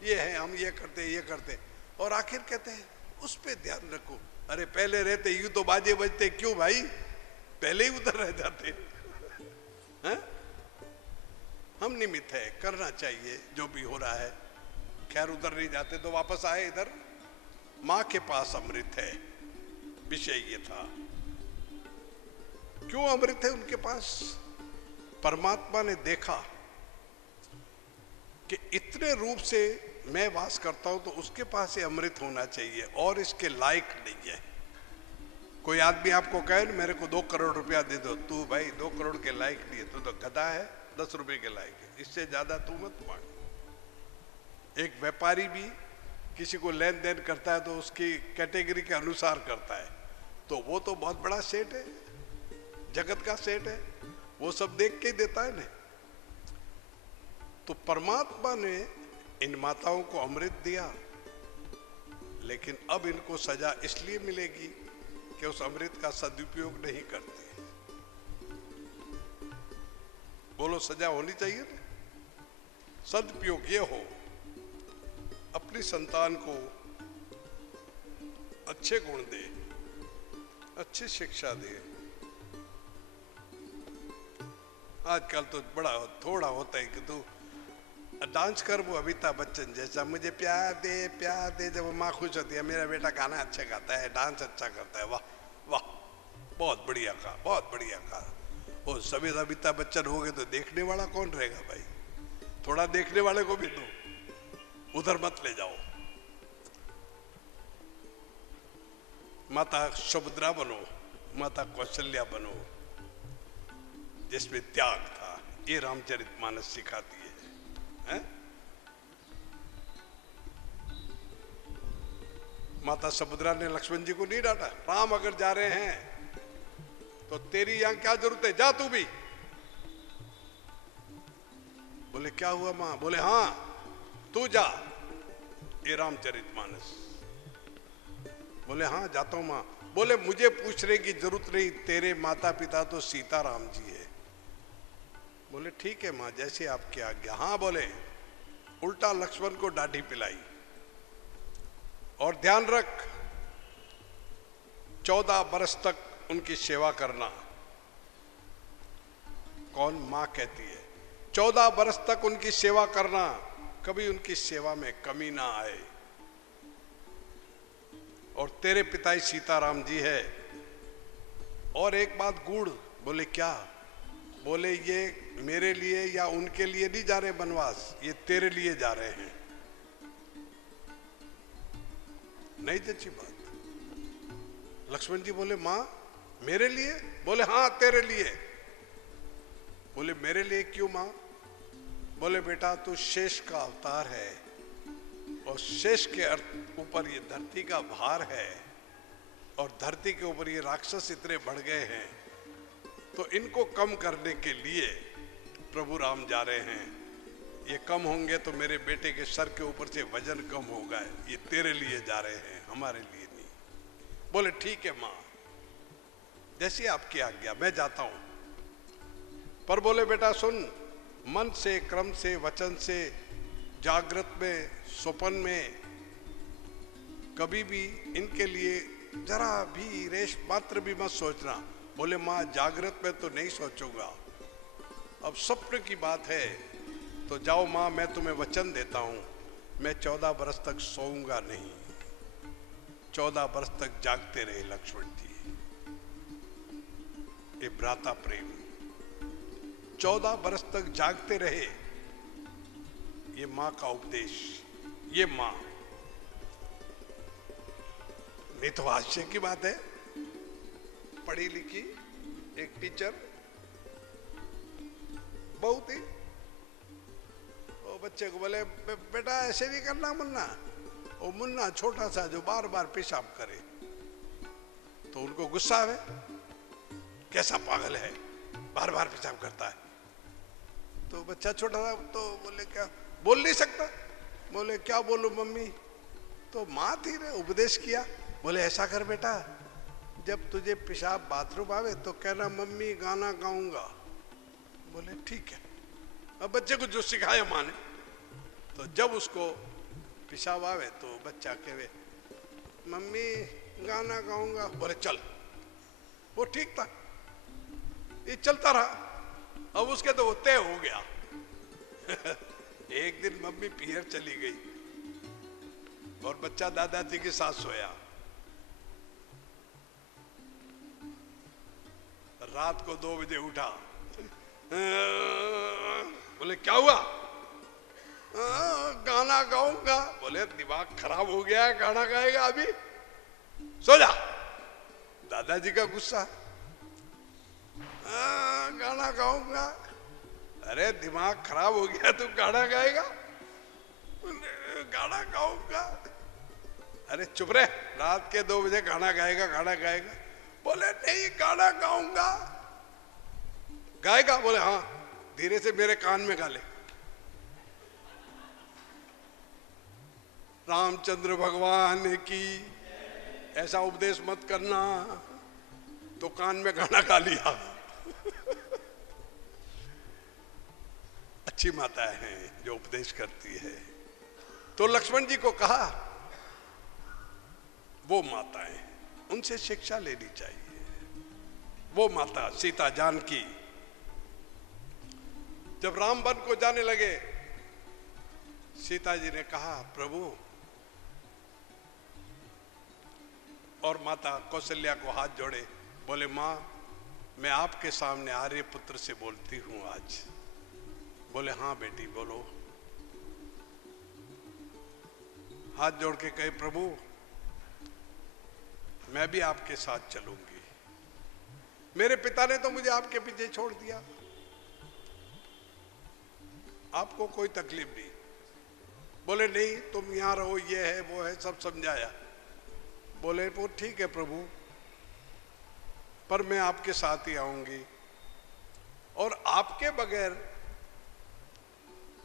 ये है, हम ये करते, और आखिर कहते हैं उस पे ध्यान रखो। अरे पहले रहते यूं तो बाजे बजते, क्यों भाई पहले ही उधर रह जाते हैं? हम निमित्त है, करना चाहिए जो भी हो रहा है। खैर उधर नहीं जाते तो वापस आए इधर। मां के पास अमृत है, विषय ये था। क्यों अमृत है उनके पास? परमात्मा ने देखा कि इतने रूप से मैं वास करता हूं, तो उसके पास ये अमृत होना चाहिए, और इसके लायक नहीं है। कोई आदमी आपको कहे ना मेरे को 2 करोड़ रुपया दे दो, तू भाई 2 करोड़ के लायक नहीं है, तू तो गधा है, 10 रुपए के लायक है, इससे ज्यादा तू मत मांग। एक व्यापारी भी किसी को लेन देन करता है तो उसकी कैटेगरी के अनुसार करता है, तो वो तो बहुत बड़ा सेठ है, जगत का सेठ है, वो सब देख के देता है ना। तो परमात्मा ने इन माताओं को अमृत दिया, लेकिन अब इनको सजा इसलिए मिलेगी कि उस अमृत का सदुपयोग नहीं करते। बोलो, सजा होनी चाहिए ना। सदुपयोग ये हो अपनी संतान को अच्छे गुण दे, अच्छी शिक्षा दे। आजकल तो बड़ा थोड़ा होता है कि तू डांस कर वो अमिताभ बच्चन जैसा, मुझे प्यार दे। जब वो माँ खुश होती है, मेरा बेटा गाना अच्छा गाता है, डांस अच्छा करता है, वाह वाह, बहुत बढ़िया कहा, बहुत बढ़िया कहा। वो सभी अमिताभ बच्चन हो गए तो देखने वाला कौन रहेगा भाई? थोड़ा देखने वाले को भी दो, उधर मत ले जाओ। माता सुभद्रा बनो, माता कौशल्या बनो, जिसमें त्याग था। ये रामचरितमानस सिखाती है? माता सुभद्रा ने लक्ष्मण जी को नहीं डांटा, राम अगर जा रहे हैं तो तेरी यहां क्या जरूरत है, जा तू भी। बोले क्या हुआ मां? बोले हाँ तू जा। ये रामचरितमानस। बोले हाँ जाता हूं मां। बोले मुझे पूछने की जरूरत नहीं, तेरे माता पिता तो सीताराम जी है। बोले ठीक है मां, जैसे आपकी आज्ञा। हाँ बोले, उल्टा लक्ष्मण को डांडी पिलाई। और ध्यान रख, 14 बरस तक उनकी सेवा करना। कौन? मां कहती है 14 बरस तक उनकी सेवा करना, कभी उनकी सेवा में कमी ना आए। और तेरे पिता ही सीताराम जी है। और एक बात गूढ़। बोले क्या? बोले ये मेरे लिए या उनके लिए नहीं जा रहे बनवास, ये तेरे लिए जा रहे हैं। नहीं जची बात। लक्ष्मण जी बोले मां मेरे लिए? बोले हाँ तेरे लिए। बोले मेरे लिए क्यों मां? बोले बेटा तू शेष का अवतार है, और शेष के ऊपर ये धरती का भार है, और धरती के ऊपर ये राक्षस इतने बढ़ गए हैं, तो इनको कम करने के लिए प्रभु राम जा रहे हैं। ये कम होंगे तो मेरे बेटे के सर के ऊपर से वजन कम होगा। ये तेरे लिए जा रहे हैं, हमारे लिए नहीं। बोले ठीक है मां, जैसी आपकी आज्ञा, मैं जाता हूं। पर बोले बेटा सुन, मन से, क्रम से, वचन से, जागृत में, स्वप्न में कभी भी इनके लिए जरा भी रेश मात्र भी मत सोचना। बोले मां जागृत में तो नहीं सोचूंगा, अब स्वप्न की बात है तो जाओ मां, मैं तुम्हें वचन देता हूं, मैं 14 बरस तक सोऊंगा नहीं। 14 बरस तक जागते रहे लक्ष्मण जी। ये भ्राता प्रेम, 14 बरस तक जागते रहे। ये मां का उपदेश, ये मां। नहीं तो आश्चर्य की बात है, पढ़ी लिखी एक टीचर, बहुत ही, वो बच्चे को बोले बेटा ऐसे नहीं करना मुन्ना। वो मुन्ना छोटा सा जो बार बार पेशाब करे, तो उनको गुस्सा आवे, कैसा पागल है, बार बार पेशाब करता है। तो बच्चा छोटा था, तो बोले क्या बोल नहीं सकता? बोले क्या बोलूं मम्मी? तो माँ थी ने उपदेश किया। बोले ऐसा कर बेटा, जब तुझे पेशाब बाथरूम आवे तो कहना मम्मी गाना गाऊंगा। बोले ठीक है। अब बच्चे को जो सिखाया माँ ने, तो जब उसको पेशाब आवे तो बच्चा कहे मम्मी गाना गाऊंगा। बोले चल। वो ठीक था, ये चलता रहा। अब उसके तो वो तय हो गया। एक दिन मम्मी पीहर चली गई और बच्चा दादाजी के साथ सोया। रात को 2 बजे उठा। बोले क्या हुआ? गाना गाऊंगा। बोले दिमाग खराब हो गया, गाना गाएगा अभी? सो जा। दादाजी का गुस्सा, गाना गाऊंगा। अरे दिमाग खराब हो गया, तू गाना गाएगा? गाना गाऊंगा। अरे चुप रहे, रात के 2 बजे गाना गाएगा, गाना गाएगा। बोले नहीं गाना गाऊंगा। गाएगा? बोले हाँ, धीरे से मेरे कान में गा ले। रामचंद्र भगवान की। ऐसा उपदेश मत करना। तो कान में गाना गा लिया। अच्छी माता है जो उपदेश करती है। तो लक्ष्मण जी को कहा वो माताएं, उनसे शिक्षा लेनी चाहिए। वो माता सीता जानकी जब राम वन को जाने लगे, सीता जी ने कहा प्रभु, और माता कौशल्या को हाथ जोड़े, बोले मां, मैं आपके सामने आर्य पुत्र से बोलती हूं आज। बोले हाँ बेटी बोलो। हाथ जोड़ के कहे प्रभु, मैं भी आपके साथ चलूंगी। मेरे पिता ने तो मुझे आपके पीछे छोड़ दिया, आपको कोई तकलीफ नहीं। बोले नहीं, तुम यहां रहो, ये है वो है, सब समझाया। बोले वो ठीक है प्रभु, पर मैं आपके साथ ही आऊंगी, और आपके बगैर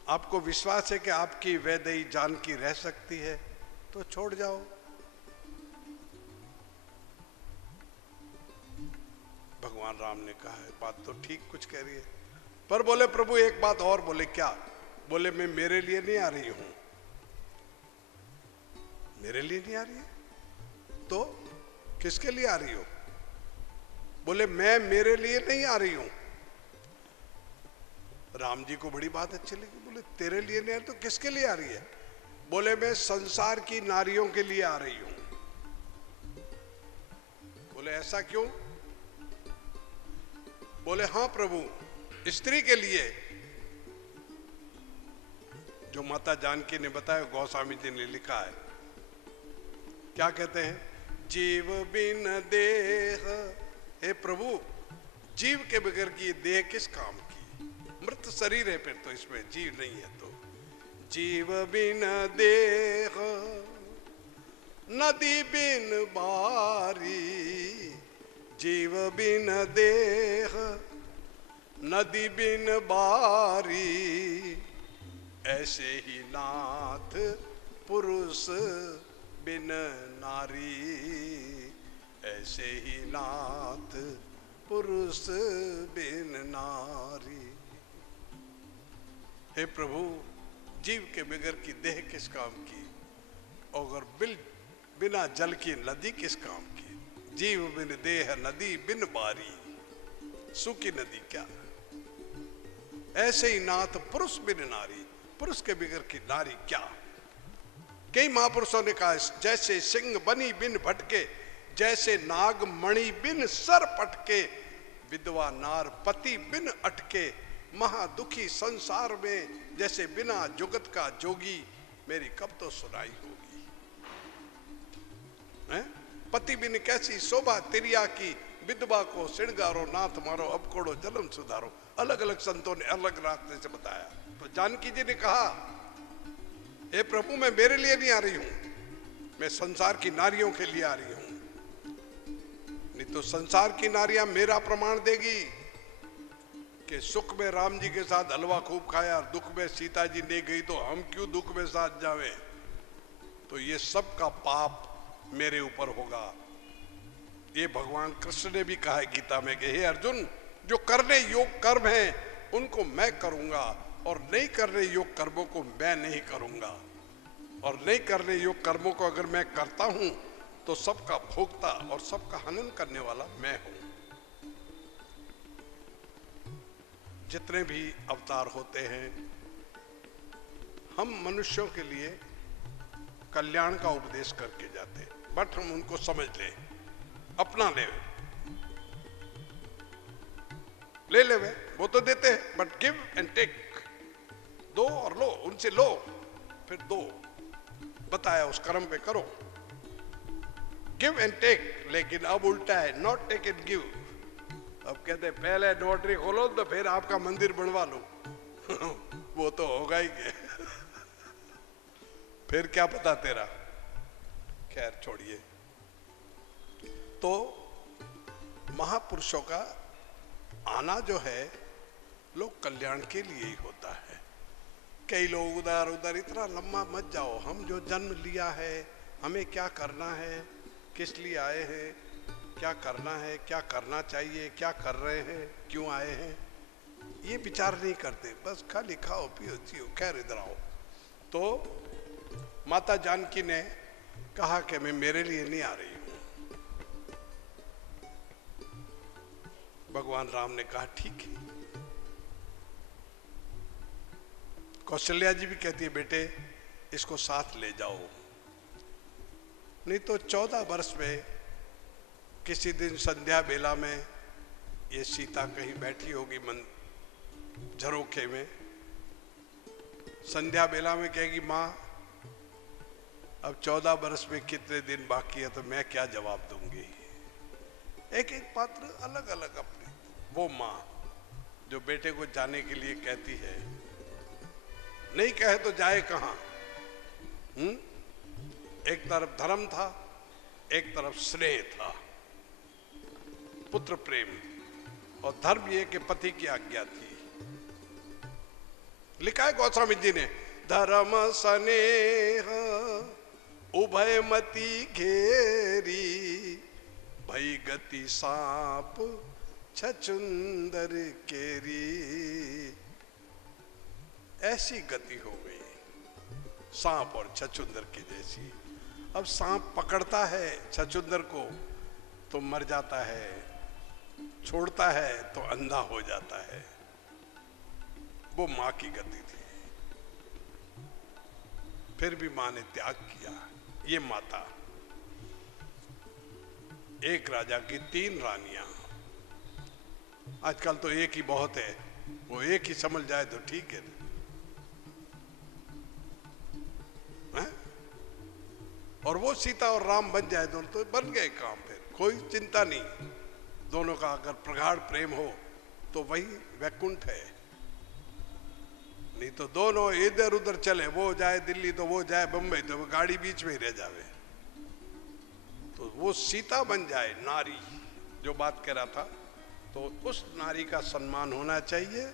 आपको विश्वास है कि आपकी वैदेही जानकी रह सकती है, तो छोड़ जाओ। भगवान राम ने कहा है बात तो ठीक कुछ कह रही है, पर बोले प्रभु एक बात और। बोले क्या? बोले मैं मेरे लिए नहीं आ रही हूं। मेरे लिए नहीं आ रही है तो किसके लिए आ रही हो? बोले मैं मेरे लिए नहीं आ रही हूं। राम जी को बड़ी बात अच्छी लगी, बोले तेरे लिए नहीं आ रही तो किसके लिए आ रही है? बोले मैं संसार की नारियों के लिए आ रही हूं। बोले ऐसा क्यों? बोले हाँ प्रभु, स्त्री के लिए। जो माता जानकी ने बताया, गोस्वामी जी ने लिखा है, क्या कहते हैं? जीव बिन देह, हे प्रभु जीव के बगैर की देह किस काम की? मृत शरीर है, फिर तो इसमें जीव नहीं है। तो जीव बिन देह नदी बिन बारी, जीव बिन देह नदी बिन बारी, ऐसे ही नाथ पुरुष बिन नारी, ऐसे ही नाथ पुरुष बिन नारी। हे प्रभु, जीव के बगैर की देह किस काम की, और बिना जल की नदी किस काम की? जीव बिन देह नदी बिन बारी, सूखी नदी क्या? ऐसे ही नाथ पुरुष बिन नारी, पुरुष के बगैर की नारी क्या? कई महापुरुषों ने कहा, जैसे सिंह बनी बिन भटके, जैसे नाग मणि बिन सर पटके, विधवा नार पति बिन अटके, महादुखी संसार में जैसे बिना जुगत का जोगी, मेरी कब तो सुनाई होगी। पति बिन कैसी शोभा तिरिया की, विधवा को श्रृंगारो नाथ मारो, अब कोड़ो जन्म सुधारो। अलग अलग संतों ने अलग रास्ते से बताया। तो जानकी जी ने कहा, हे प्रभु मैं मेरे लिए नहीं आ रही हूं, मैं संसार की नारियों के लिए आ रही हूं। नहीं तो संसार की नारियां मेरा प्रमाण देगी कि सुख में राम जी के साथ हलवा खूब खाया, दुख में सीता जी नहीं गई, तो हम क्यों दुख में साथ जावे? तो ये सब का पाप मेरे ऊपर होगा। ये भगवान कृष्ण ने भी कहा है गीता में कि हे अर्जुन, जो करने योग कर्म है उनको मैं करूंगा, और नहीं करने योग कर्मों को मैं नहीं करूंगा। और नहीं करने योग कर्मों को अगर मैं करता हूं तो सबका भोक्ता और सबका हनन करने वाला मैं हूं। जितने भी अवतार होते हैं, हम मनुष्यों के लिए कल्याण का उपदेश करके जाते हैं, बट हम उनको समझ लें, अपना ले ले वो तो देते हैं, बट गिव एंड टेक, दो और लो, उनसे लो फिर दो, बताया उस कर्म पे करो। गिव एंड टेक, लेकिन अब उल्टा है, नॉट टेक एंड गिव। अब कहते पहले नोटरी खोलो तो फिर आपका मंदिर बनवा लो वो तो होगा ही क्या फिर क्या पता तेरा। खैर छोड़िए। तो महापुरुषों का आना जो है लोग कल्याण के लिए ही होता है। कई लोग उधर उधर इतना लंबा मत जाओ, हम जो जन्म लिया है हमें क्या करना है, किस लिए आए हैं, क्या करना है, क्या करना चाहिए, क्या कर रहे हैं, क्यों आए हैं, ये विचार नहीं करते, बस खाली खाओ पियो जियो, खैर इधर आओ। तो माता जानकी ने कहा कि मैं मेरे लिए नहीं आ रही हूं। भगवान राम ने कहा ठीक है। कौशल्या जी भी कहती है बेटे इसको साथ ले जाओ, नहीं तो 14 वर्ष में किसी दिन संध्या बेला में ये सीता कहीं बैठी होगी मन झरोखे में, संध्या बेला में कहेगी माँ अब 14 वर्ष में कितने दिन बाकी है, तो मैं क्या जवाब दूंगी। एक एक पात्र अलग अलग अपने। वो माँ जो बेटे को जाने के लिए कहती है, नहीं कहे तो जाए कहां। एक तरफ धर्म था, एक तरफ स्नेह था, पुत्र प्रेम, और धर्म ये कि पति की आज्ञा थी। लिखा है गोस्वामी जी ने, धर्म स्नेह उभय मति घेरी, भई गति सांप छछुंदर केरी। ऐसी गति हो गई सांप और छछुंदर की जैसी। अब सांप पकड़ता है छछुंदर को तो मर जाता है, छोड़ता है तो अंधा हो जाता है। वो मां की गति थी, फिर भी मां ने त्याग किया। ये माता, एक राजा की 3 रानियां। आजकल तो एक ही बहुत है, वो एक ही समझ जाए तो ठीक है। और वो सीता और राम बन जाए दोनों तो बन गए काम, फिर कोई चिंता नहीं। दोनों का अगर प्रगाढ़ प्रेम हो तो वही वैकुंठ है। नहीं तो दोनों इधर उधर चले, वो जाए दिल्ली तो वो जाए बंबई, तो वो गाड़ी बीच में ही रह जावे। तो वो सीता बन जाए नारी, जो बात कह रहा था, तो उस नारी का सम्मान होना चाहिए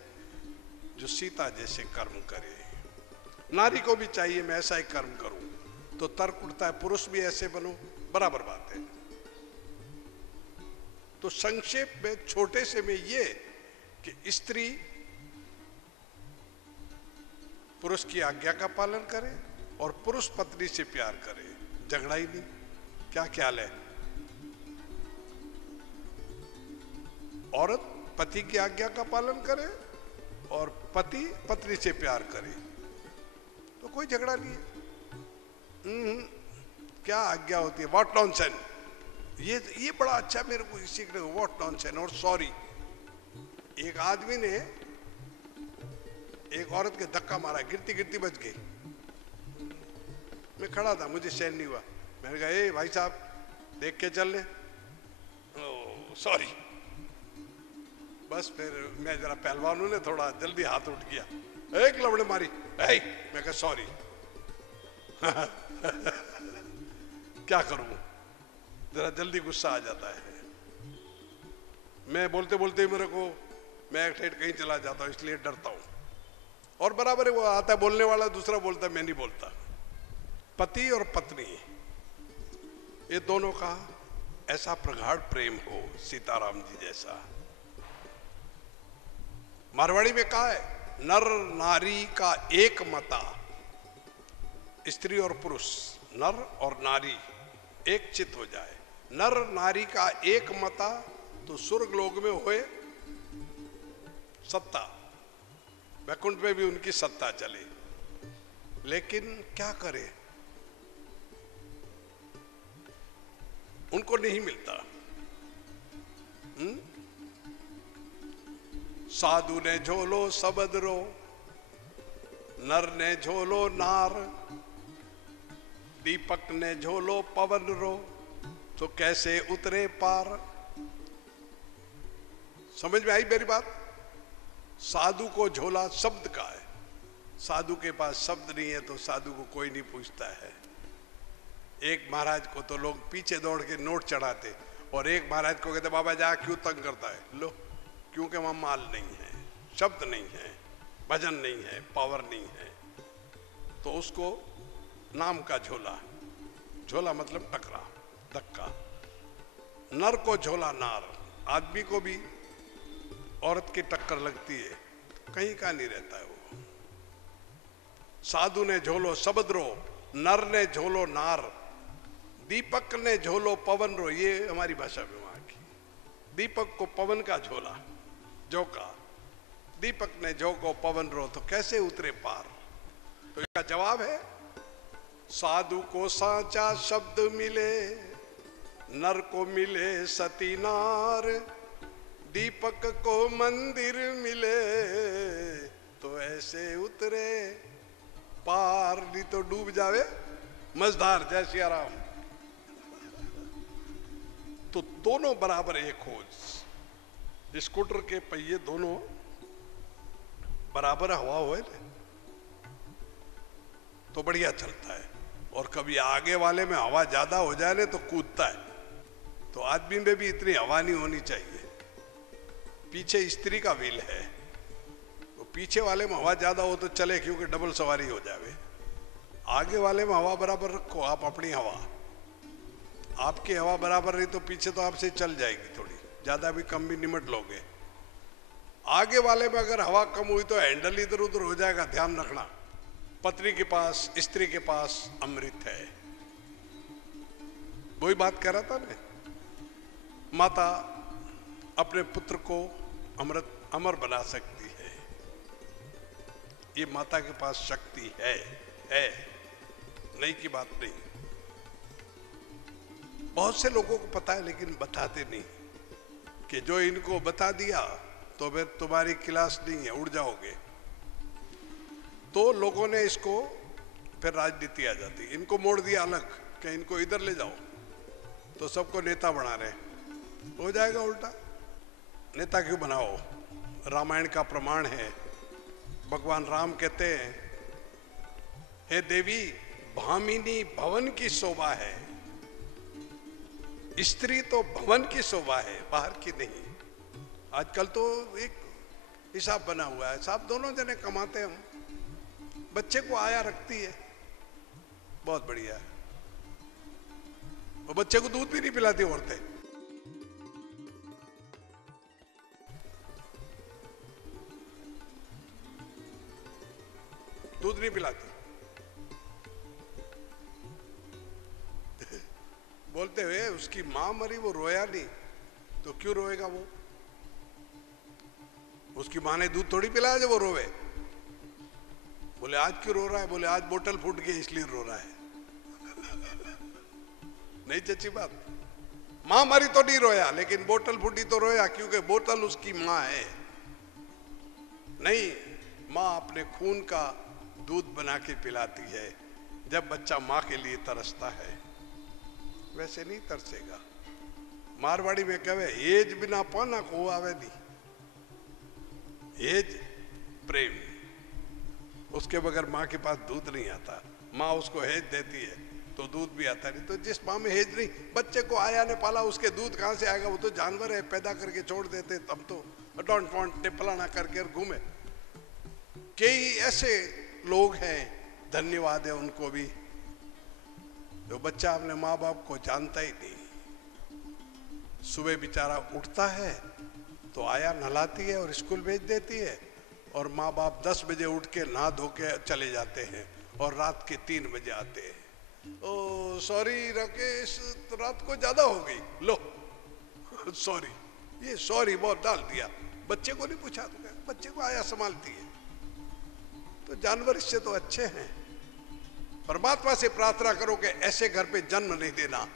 जो सीता जैसे कर्म करे। नारी को भी चाहिए मैं ऐसा ही कर्म करूं, तो तर्क उठता है पुरुष भी ऐसे बनो, बराबर बात है। तो संक्षेप में छोटे से में ये कि स्त्री पुरुष की आज्ञा का पालन करे और पुरुष पत्नी से प्यार करे, झगड़ा ही नहीं। क्या ख्याल है? औरत पति की आज्ञा का पालन करे और पति पत्नी से प्यार करे तो कोई झगड़ा नहीं है। क्या आज्ञा होती है? What nonsense. ये बड़ा अच्छा मेरे को सीखने को, व्हाट नॉनसेंस और सॉरी। एक आदमी ने एक औरत के धक्का मारा, गिरती गिरती बच गई। मैं खड़ा था, मुझे सहन नहीं हुआ। मैंने कहा ए भाई साहब देख के चल ले। सॉरी। बस फिर मैं जरा पहलवान हूं ने, थोड़ा जल्दी हाथ उठ गया, एक लवड़े मारी। मैं कहा सॉरी। क्या करूं, जरा जल्दी गुस्सा आ जाता है। मैं बोलते बोलते मेरे को, मैं एक साइड कहीं चला जाता हूं, इसलिए डरता हूं। और बराबर है, वो आता है बोलने वाला, दूसरा बोलता है, मैं नहीं बोलता। पति और पत्नी ये दोनों का ऐसा प्रगाढ़ प्रेम हो, सीताराम जी जैसा। मारवाड़ी में कहा है, नर नारी का एक मता। स्त्री और पुरुष, नर और नारी एक चित हो जाए, नर नारी का एक मता, तो स्वर्ग लोक में होए सत्ता, वैकुंठ में भी उनकी सत्ता चले। लेकिन क्या करे, उनको नहीं मिलता। साधु ने झोलो सबद रो, नर ने झोलो नार, दीपक ने झोलो पवन रो, तो कैसे उतरे पार। समझ में आई मेरी बात? साधु को झोला शब्द का है। साधु के पास शब्द नहीं है तो साधु को कोई नहीं पूछता है। एक महाराज को तो लोग पीछे दौड़ के नोट चढ़ाते, और एक महाराज को कहते बाबा जा क्यों तंग करता है। लो, क्योंकि वहां माल नहीं है, शब्द नहीं है, भजन नहीं है, पावर नहीं है, तो उसको नाम का झोला। झोला मतलब टकरा, धक्का। नर को झोला नार, आदमी को भी औरत की टक्कर लगती है, कहीं का नहीं रहता है वो। साधु ने झोलो सबद्रो, नर ने झोलो नार, दीपक ने झोलो पवन रो, ये हमारी भाषा में वहां की। दीपक को पवन का झोला, झोंका, दीपक ने झोंको पवन रो, तो कैसे उतरे पार? तो इसका जवाब है, साधु को साचा शब्द मिले, नर को मिले सती नार, दीपक को मंदिर मिले, तो ऐसे उतरे पार, नहीं तो डूब जावे मझधार। जय सिया राम। तो दोनों बराबर एक खोज, स्कूटर के पहिए दोनों बराबर हवा होए तो बढ़िया चलता है। और कभी आगे वाले में हवा ज्यादा हो जाए ना तो कूदता है। तो आदमी में भी इतनी हवा नहीं होनी चाहिए। पीछे स्त्री का व्हील है, तो पीछे वाले में हवा ज्यादा हो तो चले, क्योंकि डबल सवारी हो जावे। आगे वाले में हवा बराबर रखो, आप अपनी हवा, आपकी हवा बराबर रही तो पीछे तो आपसे चल जाएगी, थोड़ी ज्यादा भी कम भी निमट लोगे। आगे वाले में अगर हवा कम हुई तो हैंडल इधर उधर हो जाएगा, ध्यान रखना। पत्नी के पास, स्त्री के पास अमृत है। वही बात कह रहा था ना, माता अपने पुत्र को अमृत अमर बना सकती है। ये माता के पास शक्ति है, नहीं की बात नहीं। बहुत से लोगों को पता है लेकिन बताते नहीं, कि जो इनको बता दिया तो फिर तुम्हारी क्लास नहीं है, उड़ जाओगे। तो लोगों ने इसको फिर राजनीति आ जाती, इनको मोड़ दिया अलग, कि इनको इधर ले जाओ, तो सबको नेता बना रहे। हो जाएगा उल्टा। नेता क्यों बनाओ? रामायण का प्रमाण है, भगवान राम कहते हैं, हे देवी भामिनी भवन की शोभा है, स्त्री तो भवन की शोभा है, बाहर की नहीं। आजकल तो एक हिसाब बना हुआ है, साहब दोनों जने कमाते हम, बच्चे को आया रखती है, बहुत बढ़िया है। और बच्चे को दूध भी नहीं पिलाती औरतें। दूध नहीं पिलाती। बोलते हुए उसकी मां मरी, वो रोया नहीं, तो क्यों रोएगा वो? उसकी मां ने दूध थोड़ी पिलाया जब वो रोवे। बोले आज क्यों रो रहा है? बोले आज बोतल फूट गई इसलिए रो रहा है। नहीं सच्ची बात। मां मरी तो नहीं रोया, लेकिन बोतल फूटी तो रोया, क्योंकि बोतल उसकी मां है। नहीं, मां अपने खून का दूध बना के पिलाती है। जब बच्चा मां के लिए तरसता है, वैसे नहीं तरसेगा। मारवाड़ी में कहे एज बिना पाना को आवे नहीं। एज प्रेम, उसके बगैर माँ के पास दूध नहीं आता। माँ उसको हेज देती है तो दूध भी आता नहीं। तो जिस माँ में हेज नहीं, बच्चे को आया ने पाला, उसके दूध कहाँ से आएगा? वो तो जानवर है, पैदा करके छोड़ देते। तब तो डोंट वांट फलाना करके घूमे। कई ऐसे लोग हैं, धन्यवाद है उनको भी, जो बच्चा अपने माँ बाप को जानता ही नहीं। सुबह बेचारा उठता है तो आया नहलाती है और स्कूल भेज देती है, और माँ बाप 10 बजे उठ के नहा धो के चले जाते हैं और रात के 3 बजे आते हैं। ओ सॉरी राकेश, तो रात को ज्यादा हो गई, लो सॉरी, ये सॉरी बहुत डाल दिया। बच्चे को नहीं पूछा, तो बच्चे को आया संभालती है। तो जानवर इससे तो अच्छे हैं। परमात्मा से प्रार्थना करो कि ऐसे घर पे जन्म नहीं देना।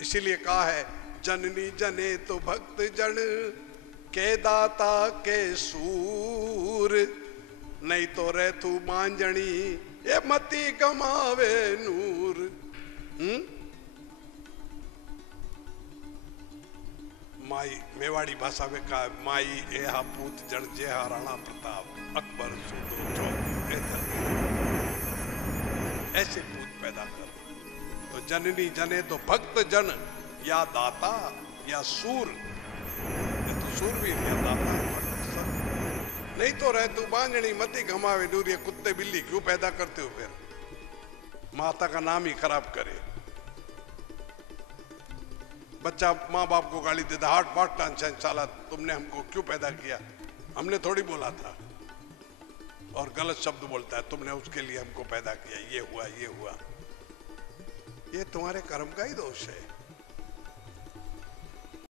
इसीलिए कहा है, जननी जने तो भक्त जन, के दाता के सूर, नहीं तो रह तू मांजनी, ये मती कमावे नूर। माई मेवाड़ी भाषा में कहा, माई एहा पूत जन जेहा राणा प्रताप, अकबर सुदो चौक ऐसे पूत पैदा कर। तो जननी जने तो भक्त जन, या दाता या सूर, सूरवीर या दाता, नहीं तो रह तू बांझणी मती घमावे नूर। ये कुत्ते बिल्ली क्यों पैदा करते हो? फिर माता का नाम ही खराब करे। बच्चा माँ बाप को गाली देता, हाट बाट टेंशन, साला तुमने हमको क्यों पैदा किया, हमने थोड़ी बोला था। और गलत शब्द बोलता है, तुमने उसके लिए हमको पैदा किया, ये हुआ ये हुआ। ये तुम्हारे कर्म का ही दोष है।